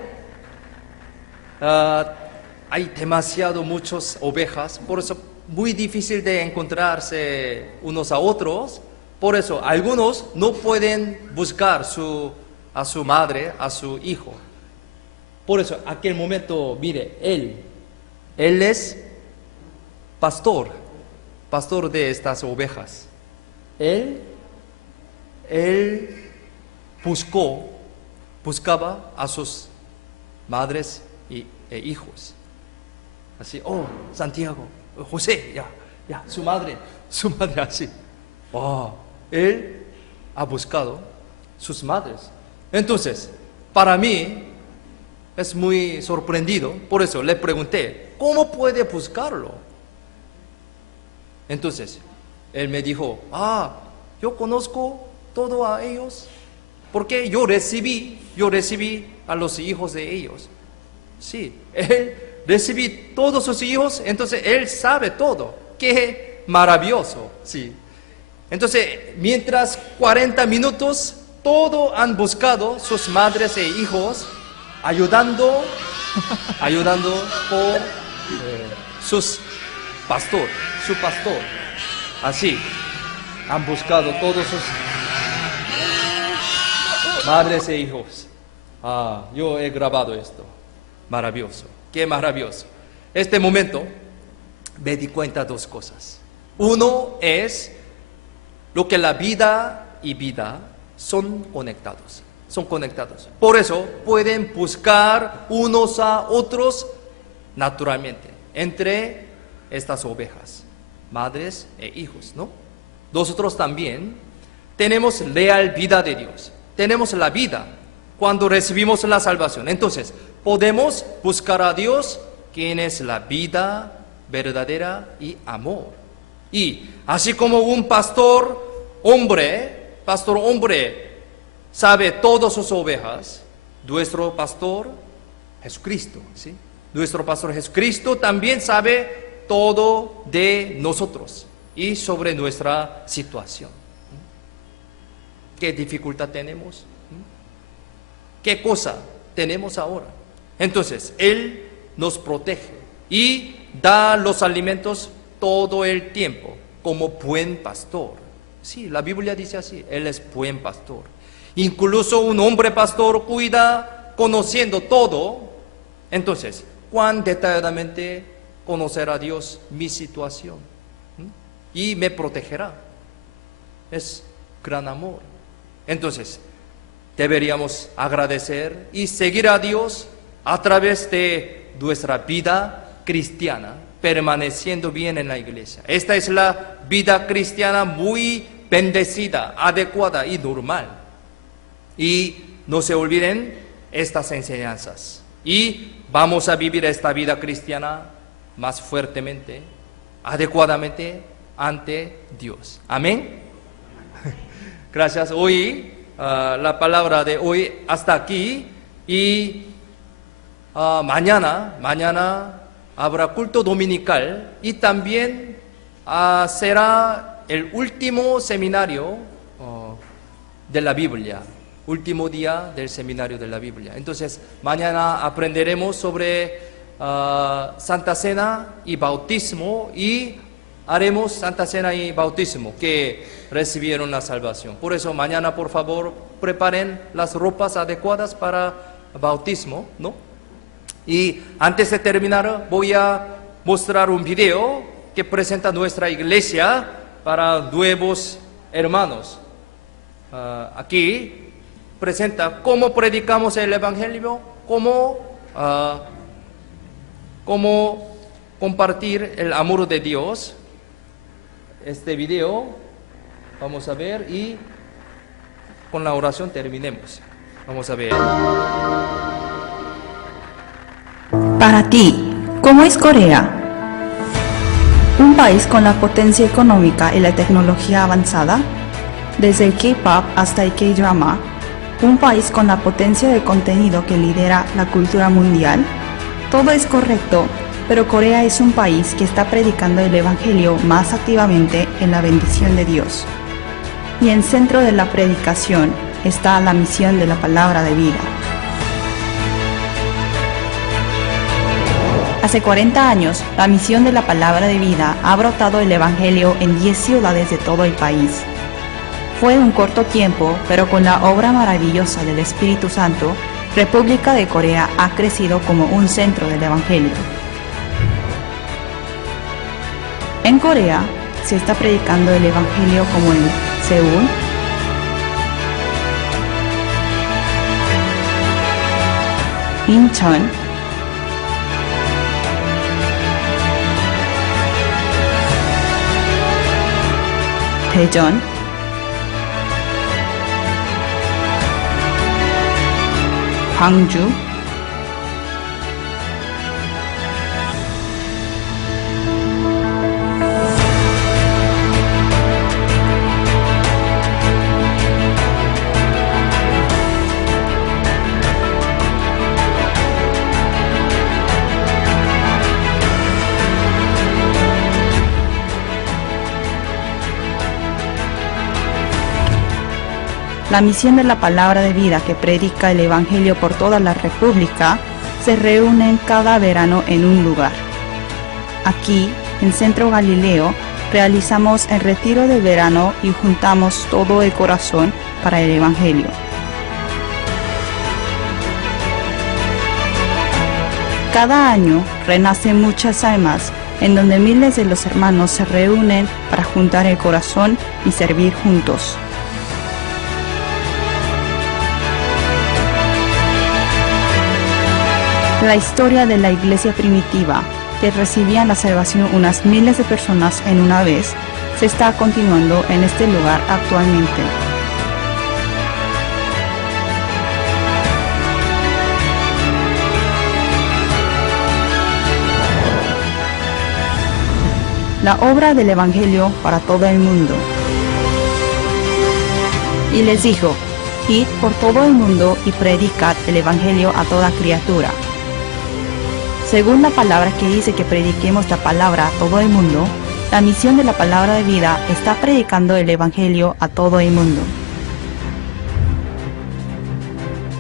hay demasiado muchas ovejas, por eso muy difícil de encontrarse unos a otros. Por eso algunos no pueden buscar a su madre, a su hijo. Por eso aquel momento, mire, él es pastor de estas ovejas. Él buscaba a sus madres e hijos. Así, Santiago, José, ya, su madre así. Él ha buscado sus madres. Entonces, para mí es muy sorprendido, por eso le pregunté, ¿cómo puede buscarlo? Entonces, él me dijo, yo conozco todo a ellos, porque yo recibí a los hijos de ellos. Sí, él recibí todos sus hijos, entonces él sabe todo. Qué maravilloso, sí. Entonces, mientras 40 minutos, todos han buscado sus madres e hijos, ayudando por su pastor. Así, han buscado todos sus madres e hijos. Yo he grabado esto. Maravilloso, qué maravilloso. Este momento me di cuenta de dos cosas. Uno es lo que la vida y vida son conectados. Por eso pueden buscar unos a otros naturalmente entre estas ovejas, madres e hijos, ¿no? Nosotros también tenemos real vida de Dios. Tenemos la vida cuando recibimos la salvación. Entonces, podemos buscar a Dios, quien es la vida verdadera y amor. Y así como un pastor hombre sabe todas sus ovejas, nuestro pastor Jesucristo, ¿sí? Nuestro pastor Jesucristo también sabe todo de nosotros y sobre nuestra situación. ¿Qué dificultad tenemos? ¿Qué cosa tenemos ahora? Entonces, Él nos protege y da los alimentos todo el tiempo como buen pastor. Sí, la Biblia dice así, Él es buen pastor. Incluso un hombre pastor cuida conociendo todo. Entonces, ¿cuán detalladamente conocerá Dios mi situación? Y me protegerá. Es gran amor. Entonces, deberíamos agradecer y seguir a Dios a través de nuestra vida cristiana, permaneciendo bien en la iglesia. Esta es la vida cristiana muy bendecida, adecuada y normal. Y no se olviden estas enseñanzas. Y vamos a vivir esta vida cristiana más fuertemente, adecuadamente ante Dios. Amén. Gracias. Hoy, la palabra de hoy hasta aquí. Y mañana habrá culto dominical y también será el último seminario de la Biblia, último día del seminario de la Biblia. Entonces, mañana aprenderemos sobre Santa Cena y bautismo y haremos Santa Cena y bautismo que recibieron la salvación. Por eso, mañana, por favor, preparen las ropas adecuadas para bautismo, ¿no? Y antes de terminar, voy a mostrar un video que presenta nuestra iglesia para nuevos hermanos. Aquí presenta cómo predicamos el Evangelio, cómo compartir el amor de Dios. Este video vamos a ver y con la oración terminemos. Vamos a ver. Para ti, ¿cómo es Corea? Un país con la potencia económica y la tecnología avanzada, desde el K-pop hasta el K-drama, un país con la potencia de contenido que lidera la cultura mundial. Todo es correcto, pero Corea es un país que está predicando el Evangelio más activamente en la bendición de Dios. y en centro de la predicación está la misión de la palabra de vida. Hace 40 años, la misión de la palabra de vida ha brotado el Evangelio en 10 ciudades de todo el país. Fue un corto tiempo, pero con la obra maravillosa del Espíritu Santo, República de Corea ha crecido como un centro del Evangelio. En Corea se está predicando el Evangelio como en Seúl, Incheon, Daejeon, Gwangju, La misión de la palabra de vida que predica el Evangelio por toda la República se reúnen cada verano en un lugar. Aquí, en Centro Galileo, realizamos el retiro de verano y juntamos todo el corazón para el Evangelio. Cada año renacen muchas almas en donde miles de los hermanos se reúnen para juntar el corazón y servir juntos. La historia de la iglesia primitiva, que recibían la salvación unas miles de personas en una vez, se está continuando en este lugar actualmente. La obra del Evangelio para todo el mundo. Y les dijo: id por todo el mundo y predicad el Evangelio a toda criatura. Según la palabra que dice que prediquemos la palabra a todo el mundo, la misión de la palabra de vida está predicando el Evangelio a todo el mundo.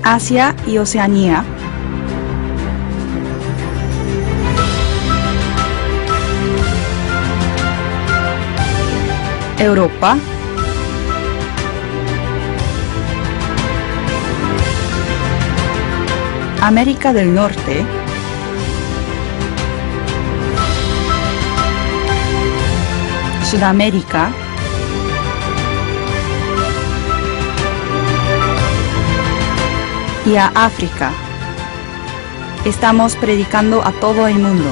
Asia y Oceanía, Europa, América del Norte, Sudamérica, y a África. Estamos predicando a todo el mundo.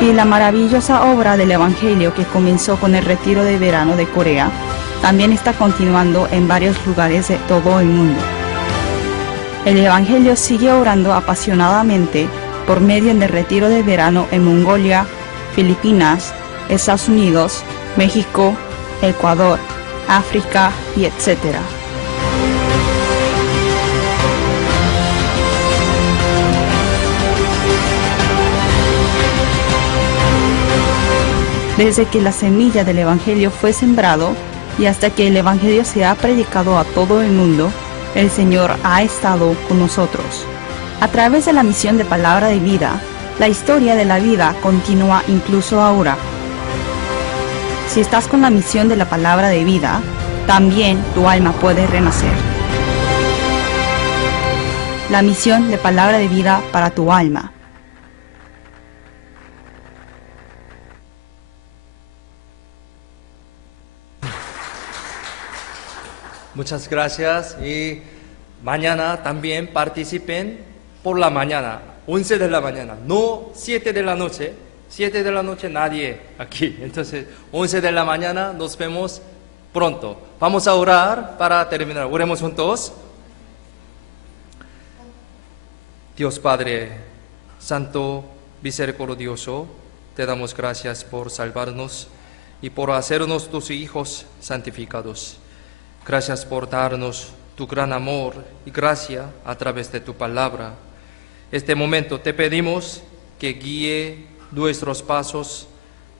Y la maravillosa obra del Evangelio que comenzó con el retiro de verano de Corea también está continuando en varios lugares de todo el mundo. El Evangelio sigue obrando apasionadamente por medio del retiro de verano en Mongolia, Filipinas, Estados Unidos, México, Ecuador, África y etc. Desde que la semilla del Evangelio fue sembrado y hasta que el Evangelio se ha predicado a todo el mundo, el Señor ha estado con nosotros. A través de la misión de palabra de vida, la historia de la vida continúa incluso ahora. Si estás con la misión de la palabra de vida, también tu alma puede renacer. La misión de palabra de vida para tu alma. Muchas gracias y mañana también participen por la mañana, 11 de la mañana, no 7 de la noche. 7 de la noche nadie aquí, entonces 11 de la mañana nos vemos pronto. Vamos a orar para terminar. Oremos juntos. Dios Padre Santo, misericordioso, te damos gracias por salvarnos y por hacernos tus hijos santificados. Gracias por darnos tu gran amor y gracia a través de tu palabra. Este momento te pedimos que guíe nuestros pasos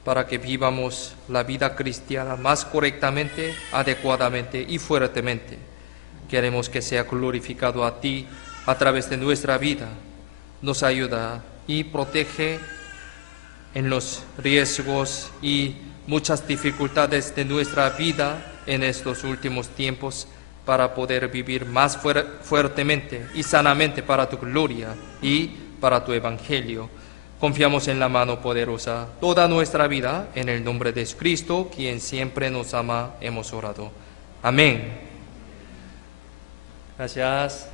para que vivamos la vida cristiana más correctamente, adecuadamente y fuertemente. Queremos que sea glorificado a ti a través de nuestra vida. Nos ayuda y protege en los riesgos y muchas dificultades de nuestra vida en estos últimos tiempos para poder vivir más fuertemente y sanamente para tu gloria y para tu evangelio. Confiamos en la mano poderosa toda nuestra vida, en el nombre de Cristo, quien siempre nos ama, hemos orado. Amén. Gracias.